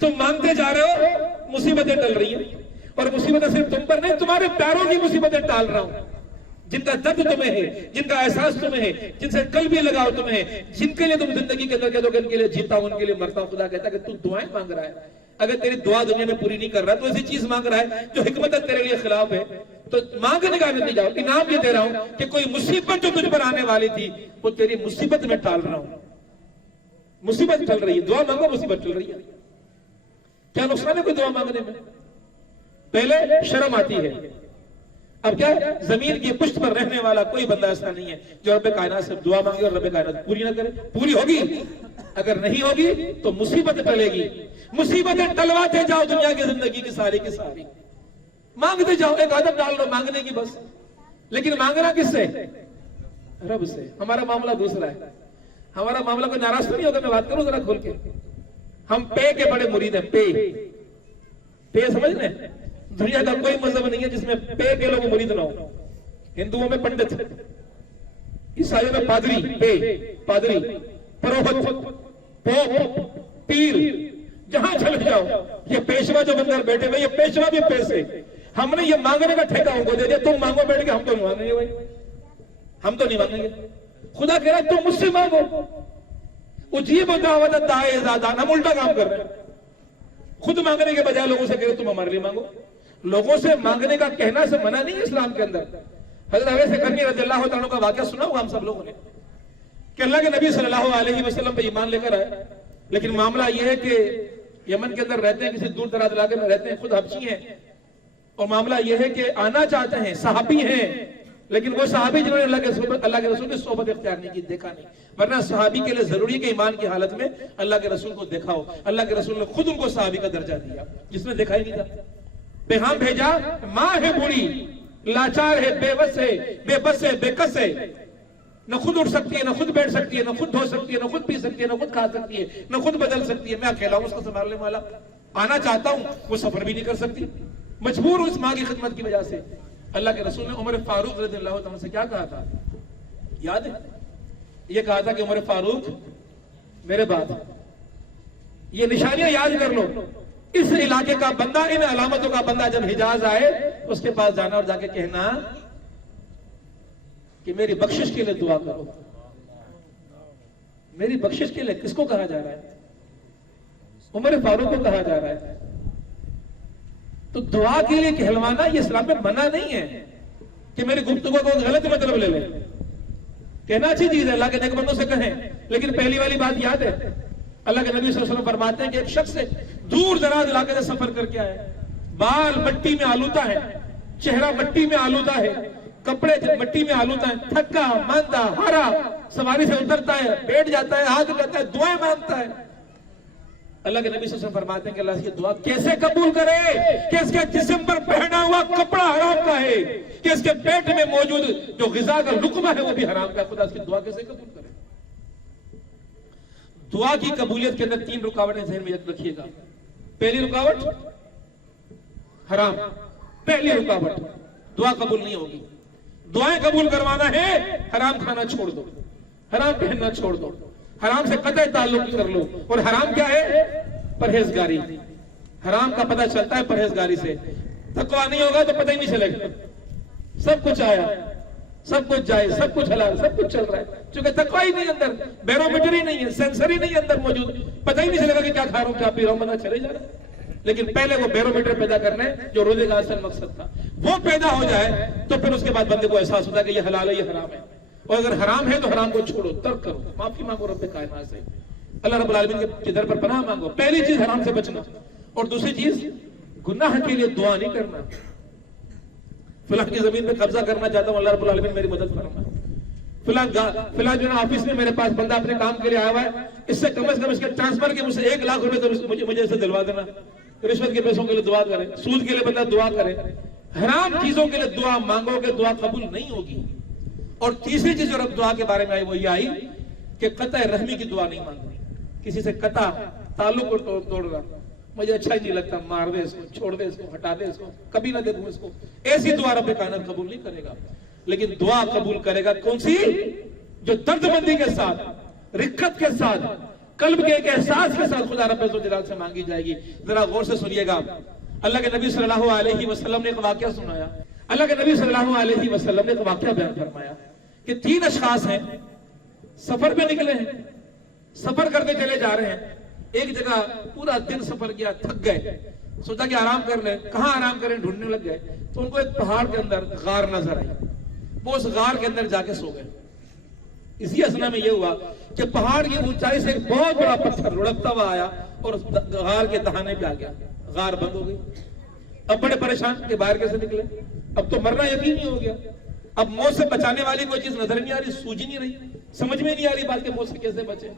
تم مانگتے جا رہے ہو, مصیبتیں ٹل رہی ہیں, اور مصیبتیں صرف تم پر نہیں, تمہارے پیاروں کی مصیبتیں ٹال رہا ہوں, جن کا درد تمہیں ہے, جن کا احساس تمہیں ہے, جن سے قلبی لگاؤ تمہیں ہے, جن کے لیے تم زندگی کے اندر کہہ دو کہ ان کے لیے جیتا ہوں, ان کے لیے مرتا ہوں. خدا کہتا ہے کہ تو دعائیں مانگ رہا ہے, اگر تیری دعا دنیا میں پوری نہیں کر رہا تو ایسی چیز مانگ رہا ہے جو حکمت تیرے لیے خلاف ہے, تو مانگنے کا نہیں جاؤ. انعام یہ دے رہا ہوں کہ کوئی مصیبت جو تجھ پر آنے والی تھی وہ تیری مصیبت میں ٹال رہا ہوں. مصیبت ٹل رہی ہے, دعا مانگو, مصیبت ٹل رہی ہے. کیا نقصان ہے کوئی دعا مانگنے میں؟ پہلے شرم آتی ہے. اب کیا ہے, زمین کی پشت پر رہنے والا کوئی بندہ ایسا نہیں ہے جو رب کائنات سے دعا مانگے اور رب کائنات پوری نہ کرے. پوری ہوگی, اگر نہیں ہوگی تو مصیبت ٹلے گی. مصیبتیں ٹلواتے جاؤ دنیا کی زندگی کی ساری مانگتے جاؤ. ایک عادت ڈال دو مانگنے کی بس, لیکن مانگنا کس سے؟ رب سے. ہمارا معاملہ دوسرا ہے. ہمارا معاملہ کوئی ناراض تو نہیں ہوگا, میں بات کروں ذرا کھول کے. ہم پے کے بڑے مرید ہیں. پے سمجھ لیں, دنیا کا کوئی مذہب نہیں ہے جس میں پے کے لوگ مرید نہ ہو. ہندوؤں میں پنڈت, عیسائیوں میں پادری, پروہت, پوپ, پیر, جہاں چل جاؤ یہ پیشوا جو بندر بیٹھے ہوئے, یہ پیشوا بھی پیسے. ہم نے یہ مانگنے کا ٹھیکہ ان کو دے دیا, تم مانگو بیٹھ کے, ہم تو نہیں مانگیں گے بھائی, ہم تو نہیں مانگیں گے. خدا کہہ رہا ہے تم مجھ سے مانگو. اجیب دعوت الداعی اذا دعان. ہم الٹا کام کر رہے ہیں, خود مانگنے کے بجائے لوگوں سے کہہ رہے تم ہمارے لیے مانگو. لوگوں سے مانگنے کا کہنا سے منع نہیں ہے اسلام کے اندر. حضرت اویس قرنی رضی اللہ عنہ کا واقعہ سنا ہوگا ہم سب لوگوں نے, کہ اللہ کے نبی صلی اللہ علیہ وسلم پہ ایمان لے کر آئے, لیکن معاملہ یہ ہے کہ یمن کے اندر رہتے ہیں, کسی دور دراز علاقے میں رہتے ہیں, خود حبشی ہیں, اور معاملہ یہ ہے کہ آنا چاہتے ہیں, صحابی ہیں, لیکن وہ صحابی جنہوں نے اللہ کے رسول کی صحبت اختیار نہیں کی, دیکھا نہیں. ورنہ صحابی کے لیے ضروری ہے کہ ایمان کی حالت میں اللہ کے رسول کو دیکھا ہو. اللہ کے رسول نے خود ان کو صحابی کا درجہ دیا جس نے دیکھا ہی نہیں تھا. پیغام بھیجا, ماں ہے بوڑھی, لاچار ہے, بے بس ہے, بے بس ہے, بے کس ہے, نہ خود اٹھ سکتی ہے, نہ خود بیٹھ سکتی ہے, نہ خود دھو سکتی ہے, نہ خود پی سکتی ہے, نہ خود کھا سکتی ہے, نہ خود بدل سکتی ہے. میں اکیلا ہوں اس کو سنبھالنے والا. آنا چاہتا ہوں, وہ سفر بھی نہیں کر سکتی, مجبور ہوں اس ماں کی خدمت کی وجہ سے. اللہ کے رسول نے عمر فاروق رضی اللہ عنہ سے کیا کہا تھا یاد ہے؟ یہ کہا تھا کہ عمر فاروق میرے بعد, یہ نشانیاں یاد کر لو. اس علاقے کا بندہ, ان علامتوں کا بندہ جب حجاز آئے اس کے پاس جانا اور جا کے کہنا کہ میری بخشش کے لیے دعا کرو. میری بخشش کے لیے کس کو کہا جا رہا ہے؟ عمر فاروق کو کہا جا رہا ہے. تو دعا کے لیے کہلوانا یہ اسلام میں منع نہیں ہے کہ میری گفتگو کو غلط مطلب لے لے. کہنا اچھی چیز ہے, اللہ کے نیک بندوں سے کہیں, لیکن پہلی والی بات یاد ہے, اللہ کے نبی صلی اللہ علیہ وسلم فرماتے ہیں کہ ایک شخص سے دور دراز علاقے سے سفر کر کے آئے, بال مٹی میں آلودہ ہے, چہرہ مٹی میں آلودہ ہے, کپڑے مٹی میں آلودہ ہیں, تھکا ماندہ ہارا, سواری سے اترتا ہے, بیٹھ جاتا ہے, ہاتھ اٹھاتا ہے, دعائیں مانگتا ہے. اللہ کے نبی صلی اللہ علیہ وسلم فرماتے ہیں کہ اللہ یہ دعا کیسے قبول کرے کہ اس کے جسم پر پہنا ہوا کپڑا حرام کا ہے, کہ اس کے پیٹ میں موجود جو غذا کا لقمہ ہے وہ بھی حرام کا ہے. خدا اس کی دعا کیسے قبول کرے؟ دعا کی قبولیت کے اندر 3 رکاوٹیں ذہن میں رکھیے گا. پہلی رکاوٹ حرام, پہلی رکاوٹ دعا قبول نہیں ہوگی. دعائیں قبول کروانا ہے, حرام کھانا چھوڑ دو, حرام پہننا چھوڑ دو, حرام سے قطع تعلق کر لو. اور حرام کیا ہے؟ پرہیزگاری. حرام کا پتہ چلتا ہے پرہیزگاری سے. تقویٰ نہیں ہوگا تو پتہ ہی نہیں چلے گا. سب کچھ آیا, سب کچھ جائز, سب کچھ حلال, سب کچھ چل رہا ہے, چونکہ تقویٰ ہی نہیں اندر, بیرومیٹر ہی نہیں ہے, سینسر ہی نہیں اندر موجود, پتہ ہی نہیں چلے گا کہ کیا کھا رہا ہوں, کیا پی رہا ہوں, بندہ چلے جا رہا ہے. لیکن پہلے وہ بیرومیٹر پیدا کرنا ہے جو روزے کا اصل مقصد تھا، وہ پیدا ہو جائے تو پھر اس کے بعد بندے کو احساس ہوتا ہے کہ یہ حلال ہے، یہ حرام ہے، اور اگر حرام ہے تو حرام کو چھوڑو، ترک کرو، معافی مانگو رب کائنات سے، اللہ رب العالمین کے در پر پناہ مانگو۔ پہلی چیز حرام سے بچنا، اور دوسری چیز گناہ کے لیے دعا نہیں کرنا۔ فلاں کی زمین پہ قبضہ کرنا چاہتا ہوں، اللہ رب العالمین میری مدد فرما، فلاں جو نا آفس میں میرے پاس بندہ اپنے کام کے لیے آیا ہوا ہے، اس سے کم از کم اس کے ٹرانسفر کے مجھ سے 1 لاکھ روپے تو مجھے اسے دلوا دینا۔ رشوت کے پیسوں کے لیے دعا کرے، سود کے لیے بندہ دعا کرے، حرام چیزوں کے لیے دعا مانگو گے دعا قبول نہیں ہوگی۔ اور تیسری چیز جو رب دعا کے بارے میں آئی وہ یہ آئی کہ قطع رحمی کی دعا نہیں مانگنی، کسی سے قطع تعلق کو توڑنا، مجھے اچھا ہی نہیں لگتا، مار دے اس کو، چھوڑ دے اس کو، ہٹا دے اس کو، کبھی نہ دیکھوں اس کو، ایسی دعا رب کائنات قبول نہیں کرے گا۔ لیکن دعا قبول کرے گا کون سی؟ جو درد مندی کے ساتھ، رقت کے ساتھ، قلب کے ایک احساس کے ساتھ خدا رب جلال سے مانگی جائے گی۔ ذرا غور سے سنیے گا، اللہ کے نبی صلی اللہ علیہ وسلم نے ایک واقعہ سنایا، اللہ کے نبی صلی اللہ علیہ وسلم نے ایک واقعہ بیان فرمایا کہ 3 اشخاص ہیں، سفر پہ نکلے ہیں، سفر کرتے چلے جا رہے ہیں، ایک جگہ پورا دن سفر کیا، تھک گئے، سوچا کہ آرام کر لیں، کہاں آرام کریں ڈھونڈنے لگ گئے، تو ان کو ایک پہاڑ کے اندر غار نظر آئی، وہ اس غار کے اندر جا کے سو گئے۔ اسی اسنا میں یہ ہوا کہ پہاڑ کی اونچائی سے ایک بہت بڑا پتھر لڑکتا ہوا آیا اور اس غار کے دہانے پہ آ گیا، غار بند ہو گئی۔ اب بڑے پریشان کہ باہر کیسے نکلے، اب تو مرنا یقینی ہو گیا، اب موت سے بچانے والی کوئی چیز نظر نہیں آ رہی، سوجھ نہیں رہی، سمجھ میں نہیں آ رہی بات کہ موت سے کیسے بچے۔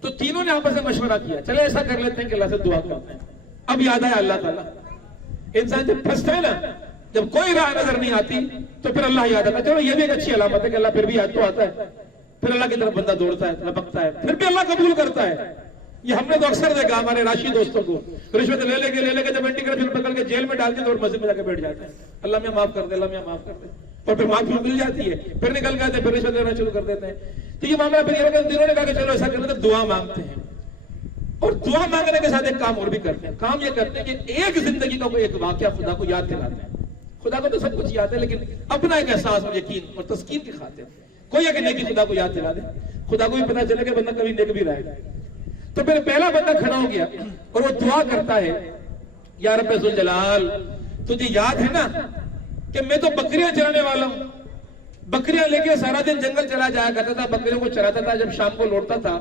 تو تینوں نے آپس میں مشورہ کیا، چلے ایسا کر لیتے ہیں کہ اللہ سے دعا کرتے ہیں۔ اب یاد آیا اللہ تعالیٰ، انسان جب پھنستا ہے نا، جب کوئی راہ نظر نہیں آتی تو پھر اللہ یاد آتا ہے، چلو یہ بھی ایک اچھی علامت ہے کہ اللہ پھر بھی یاد تو آتا ہے، پھر اللہ کی طرف بندہ دوڑتا ہے، لپکتا ہے، پھر بھی اللہ قبول کرتا ہے۔ یہ ہم نے تو اکثر دیکھا ہمارے راشی دوستوں کو، رشوت لے لے کے جب اینٹی کرپشن پکڑ کے جیل میں ڈالتے تو اور مسجد میں جا کے بیٹھ جاتے ہیں، اللہ میاں معاف کر دے، اللہ میاں معاف کر دے، اور پھر معافی مل جاتی ہے، پھر نکل جاتے ہیں، پھر رشوت لینا شروع کر دیتے ہیں۔ تو یہ معاملہ پھر یہ دنوں نے کہا کہ چلو ایسا کرتے ہیں، دعا مانگتے ہیں، اور دعا مانگنے کے ساتھ ایک کام اور بھی کرتے ہیں، کام یہ کرتے ہیں کہ ایک زندگی کا کوئی ایک واقعہ خدا کو یاد دلاتے ہیں۔ خدا کو تو سب کچھ یاد ہے، لیکن اپنا ایک احساس اور یقین اور تسکین کی خاطر کوئی اگر نیکی خدا کو یاد دلا دے، خدا کو بھی پتا چلے کہ بندہ کبھی نیک بھی رہے گا۔ تو پھر پہلا بندہ کھڑا ہو گیا اور وہ دعا کرتا ہے، یا رب ذوالجلال تجھے یاد ہے نا کہ میں تو بکریاں چرانے والا ہوں، بکریاں لے کے سارا دن جنگل چلا جایا کرتا تھا، بکریوں کو چراتا تھا، جب شام کو لوٹتا تھا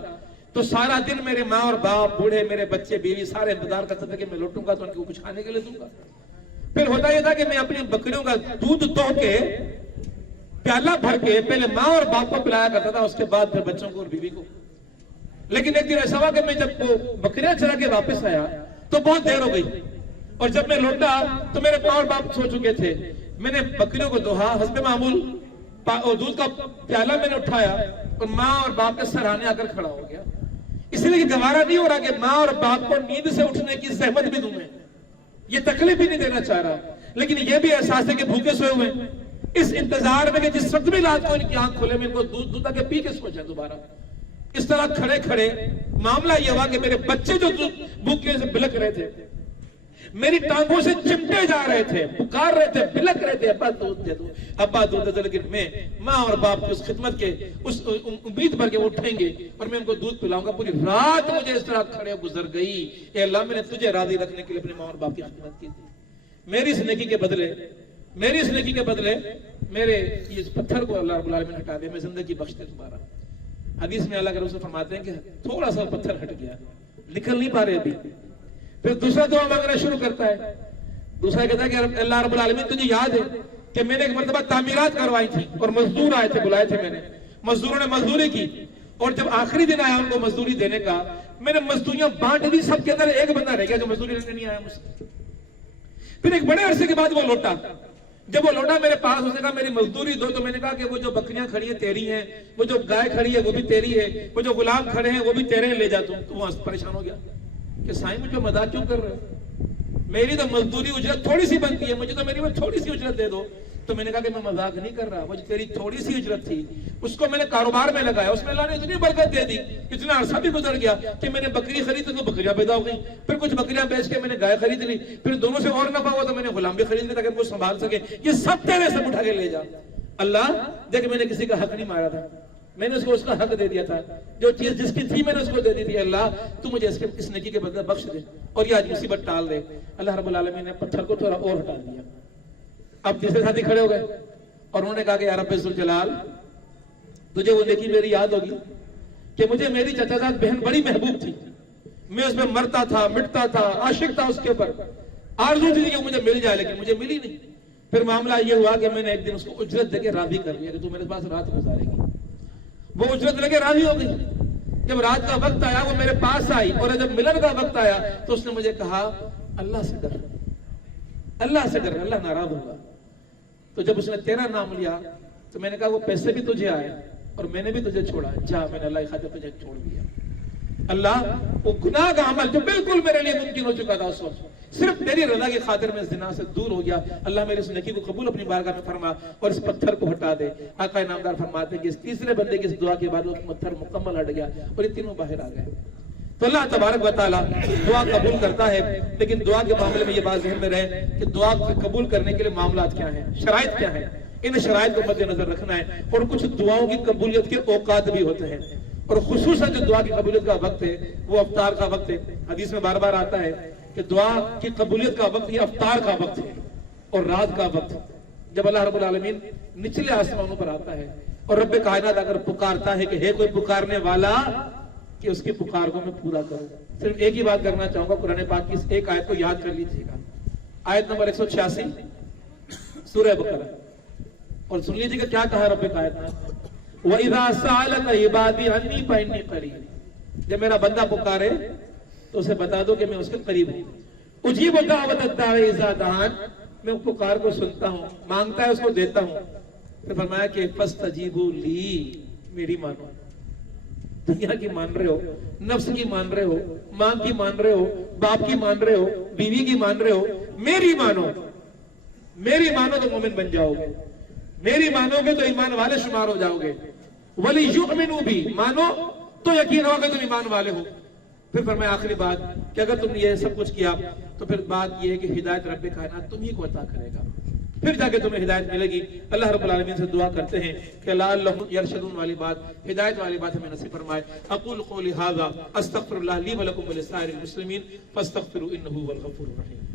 تو سارا دن میرے ماں اور باپ، بوڑھے، میرے بچے، بیوی سارے انتظار کرتے تھے کہ میں لوٹوں گا تو ان کو کچھ کھانے کے لیے دوں گا۔ پھر ہوتا یہ تھا کہ میں اپنی بکریوں کا دودھ دو کے پیالہ بھر کے پہلے ماں اور باپ کو پلایا کرتا تھا، اس کے بعد پھر بچوں کو اور بیوی کو۔ لیکن ایک دن ایسا ہوا کہ میں جب وہ بکریاں چرا کے واپس آیا تو بہت دیر ہو گئی، اور جب میں لوٹا تو میرے ماں اور باپ سو چکے تھے۔ میں نے بکریوں کو دوہا، حسب معمول دودھ کا پیالہ میں نے اٹھایا اور ماں اور باپ کے سرانے آ کر کھڑا ہو گیا، اس لیے کہ گوارا نہیں ہو رہا کہ ماں اور باپ کو نیند سے اٹھنے کی زحمت بھی دوں میں، یہ تکلیف بھی نہیں دینا چاہ رہا، لیکن یہ بھی احساس ہے کہ بھوکے سوئے ہوئے اس انتظار میں کہ جس وقت بھی رات کو ان کی آنکھ کھلے میں ان کو دودھ دودھ کے پی کے سو جائے دوبارہ۔ اس طرح کھڑے کھڑے معاملہ یہ ہوا کہ میرے بچے جو بھوکے سے بلک رہے تھے، میری ٹانگوں سے چمٹے جا رہے تھے، پکار رہے تھے، بلک رہے تھے، ابا دودھ دے دو، ابا دودھ دے دو، لیکن میں ماں اور باپ کی اس خدمت کے اس امید پر کہ وہ اٹھیں گے اور میں ان کو دودھ پلاؤں گا، پوری رات مجھے اس طرح کھڑے گزر گئی۔ اے اللہ، میں نے تجھے راضی رکھنے کے لیے اپنے ماں اور باپ کی خدمت کی تھی، میری اس نیکی کے بدلے میرے اس پتھر کو اللہ رب العالمین ہٹا دے، میں زندگی بخش دے دوبارہ۔ حدیث میں اللہ کے رسول فرماتے ہیں کہ تھوڑا سا پتھر ہٹ گیا، نکل نہیں پا رہے ابھی۔ پھر دوسرا دعا مانگنا شروع کرتا ہے، دوسرا کہتا ہے کہ اللہ رب العالمین تجھے یاد ہے کہ میں نے ایک مرتبہ تعمیرات کروائی تھی اور مزدور آئے تھے، بلائے تھے میں نے، مزدوروں نے مزدوری کی، اور جب آخری دن آیا ان کو مزدوری دینے کا، میں نے مزدوریاں بانٹ دی، سب کے اندر ایک بندہ رہ گیا جو مزدوری لینے نہیں آیا مجھ سے۔ پھر ایک بڑے عرصے کے بعد وہ لوٹا، جب وہ لوٹا میرے پاس، اس نے کہا میری مزدوری دو، تو میں نے کہا کہ وہ جو بکریاں کھڑی ہیں تیری ہیں، وہ جو گائے کھڑی ہے وہ بھی تیری ہے، وہ جو غلام کھڑے ہیں وہ بھی تیرے ہیں، لے جا تم۔ تو وہ پریشان ہو گیا کہ سائیں مجھے مذاق کیوں کر رہے ہو، میری تو مزدوری اجرت تھوڑی سی بنتی ہے، مجھے تو میری تھوڑی سی اجرت دے دو۔ تو میں نے کہا کہ میں مذاق نہیں کر رہا، وہ جو تیری تھوڑی سی اجرت تھی اس کو میں نے کاروبار میں لگایا، اس میں اللہ نے اتنی برکت دے دی، اتنا عرصہ بھی گزر گیا کہ میں نے بکری خریدی تو بکریاں پیدا ہو گئی، پھر کچھ بکریاں بیچ کے میں نے گائے خرید لی، پھر دونوں سے اور نفع ہوا تو میں نے غلام بھی خرید لیا تاکہ وہ سنبھال سکے، یہ سب تیرے سے اٹھا کے لے جا۔ اللہ دیکھ، میں نے کسی کا حق نہیں مارا تھا، میں نے اس کو اس کا حق دے دیا تھا، جو چیز جس کی تھی میں نے اس کو دے دی تھی، اللہ تو مجھے اس نیکی کے بدلے بخش دے اور یہ آج مصیبت ٹال دے۔ اللہ رب العالمین نے پتھر کو تھوڑا اور ہٹا دیا۔ اب تیسرے ساتھی کھڑے ہو گئے اور انہوں نے کہا کہ یا رب ذوالجلال، تجھے وہ نیکی میری یاد ہوگی کہ مجھے میری چچا زاد بہن بڑی محبوب تھی، میں اس میں مرتا تھا، مٹتا تھا، عاشق تھا اس کے اوپر، آرزو تھی کہ مجھے مل جائے، لیکن مجھے ملی نہیں۔ پھر معاملہ یہ ہوا کہ میں نے ایک دن اس کو اجرت دے کے راضی کر لیا کہ تو میرے پاس رات گزارے گی۔ وہ اجرت لے کے راضی ہو گئی۔ جب رات کا وقت آیا وہ میرے پاس آئی، اور جب ملن کا وقت آیا تو اس نے مجھے کہا اللہ سے ڈر، اللہ سے ڈر، اللہ ناراض ہوگا۔ تو جب اس نے تیرا نام لیا تو میں نے کہا وہ پیسے بھی تجھے آئے اور میں نے بھی تجھے چھوڑا، جا میں نے اللہ کی خاطر تجھے چھوڑ دیا۔ اللہ وہ گناہ کا عمل جو بالکل میرے لیے ممکن ہو چکا تھا اس وقت، صرف تیری رضا کی خاطر میں زنا سے دور ہو گیا۔ اللہ میرے اس نیکی کو قبول اپنی بارگاہ میں فرما اور اس پتھر کو ہٹا دے۔ آقا انعامدار فرماتے ہیں کہ اس تیسرے بندے کی اس دعا کے بعد وہ پتھر مکمل ہٹ گیا اور یہ تینوں باہر آ گئے۔ تو اللہ تبارک و تعالیٰ دعا قبول کرتا ہے، لیکن دعا کے معاملے میں یہ بات ذہن میں رہے کہ دعا قبول کرنے کے لیے معاملات کیا ہیں، شرائط کیا ہیں، ان شرائط کو مد نظر رکھنا ہے۔ اور کچھ دعاؤں کی قبولیت کے اوقات بھی ہوتے ہیں، اور خصوصاً جو دعا کی قبولیت کا وقت ہے وہ افطار کا وقت ہے۔ حدیث میں بار بار آتا ہے کہ دعا کی قبولیت کا وقت یہ افطار کا وقت ہے اور رات کا وقت، جب اللہ رب العالمین نچلے آسمانوں پر آتا ہے اور رب کائنات اگر پکارتا ہے کہ ہے کوئی پکارنے والا کہ اس کی پکار کو میں پورا کروں۔ صرف ایک ہی بات کرنا چاہوں گا، قرآن پاک کی اس ایک آیت کو یاد کر لیجیے گا، آیت نمبر 186 سورہ بقرہ، اور سن لیجیے گا کیا کہا رب کائنات، وَإِذَا سَأَلَكَ عِبَادِي عَنِّي فَإِنِّي قَرِيبٌ۔ جب میرا بندہ پکارے تو اسے بتا دو کہ میں اس کے قریب ہوں۔ اجیب دعوت الداعی اذا دعان، میں پکار کو سنتا ہوں، مانگتا ہے اس کو دیتا ہوں۔ پھر فرمایا کہ فاستجیبوا لی، میری مانو۔ دنیا کی مان رہے ہو، نفس کی مان رہے ہو، ماں کی مان رہے ہو، باپ کی مان رہے ہو، بیوی کی مان رہے ہو، میری مانو، میری مانو تو مومن بن جاؤ گے، میری مانو گے تو ایمان والے شمار ہو جاؤ گے۔ وَلِيُؤْمِنُوا بِي، مانو تو یقین ہوگا تم ایمان والے ہو۔ پھر فرمایا آخری بات کہ اگر تم نے یہ سب کچھ کیا تو پھر بات یہ ہے کہ ہدایت رب کائنات تم ہی کو عطا کرے گا، پھر جا کے تمہیں ہدایت ملے گی۔ اللہ رب العالمین سے دعا کرتے ہیں کہ لعلہم یرشدون والی بات، ہدایت والی بات ہمیں نصیب فرمائے۔ اقول قولی ھذا استغفر اللہ لی ولکم ولسائر المسلمین فاستغفروا انہ هو الغفور الرحیم۔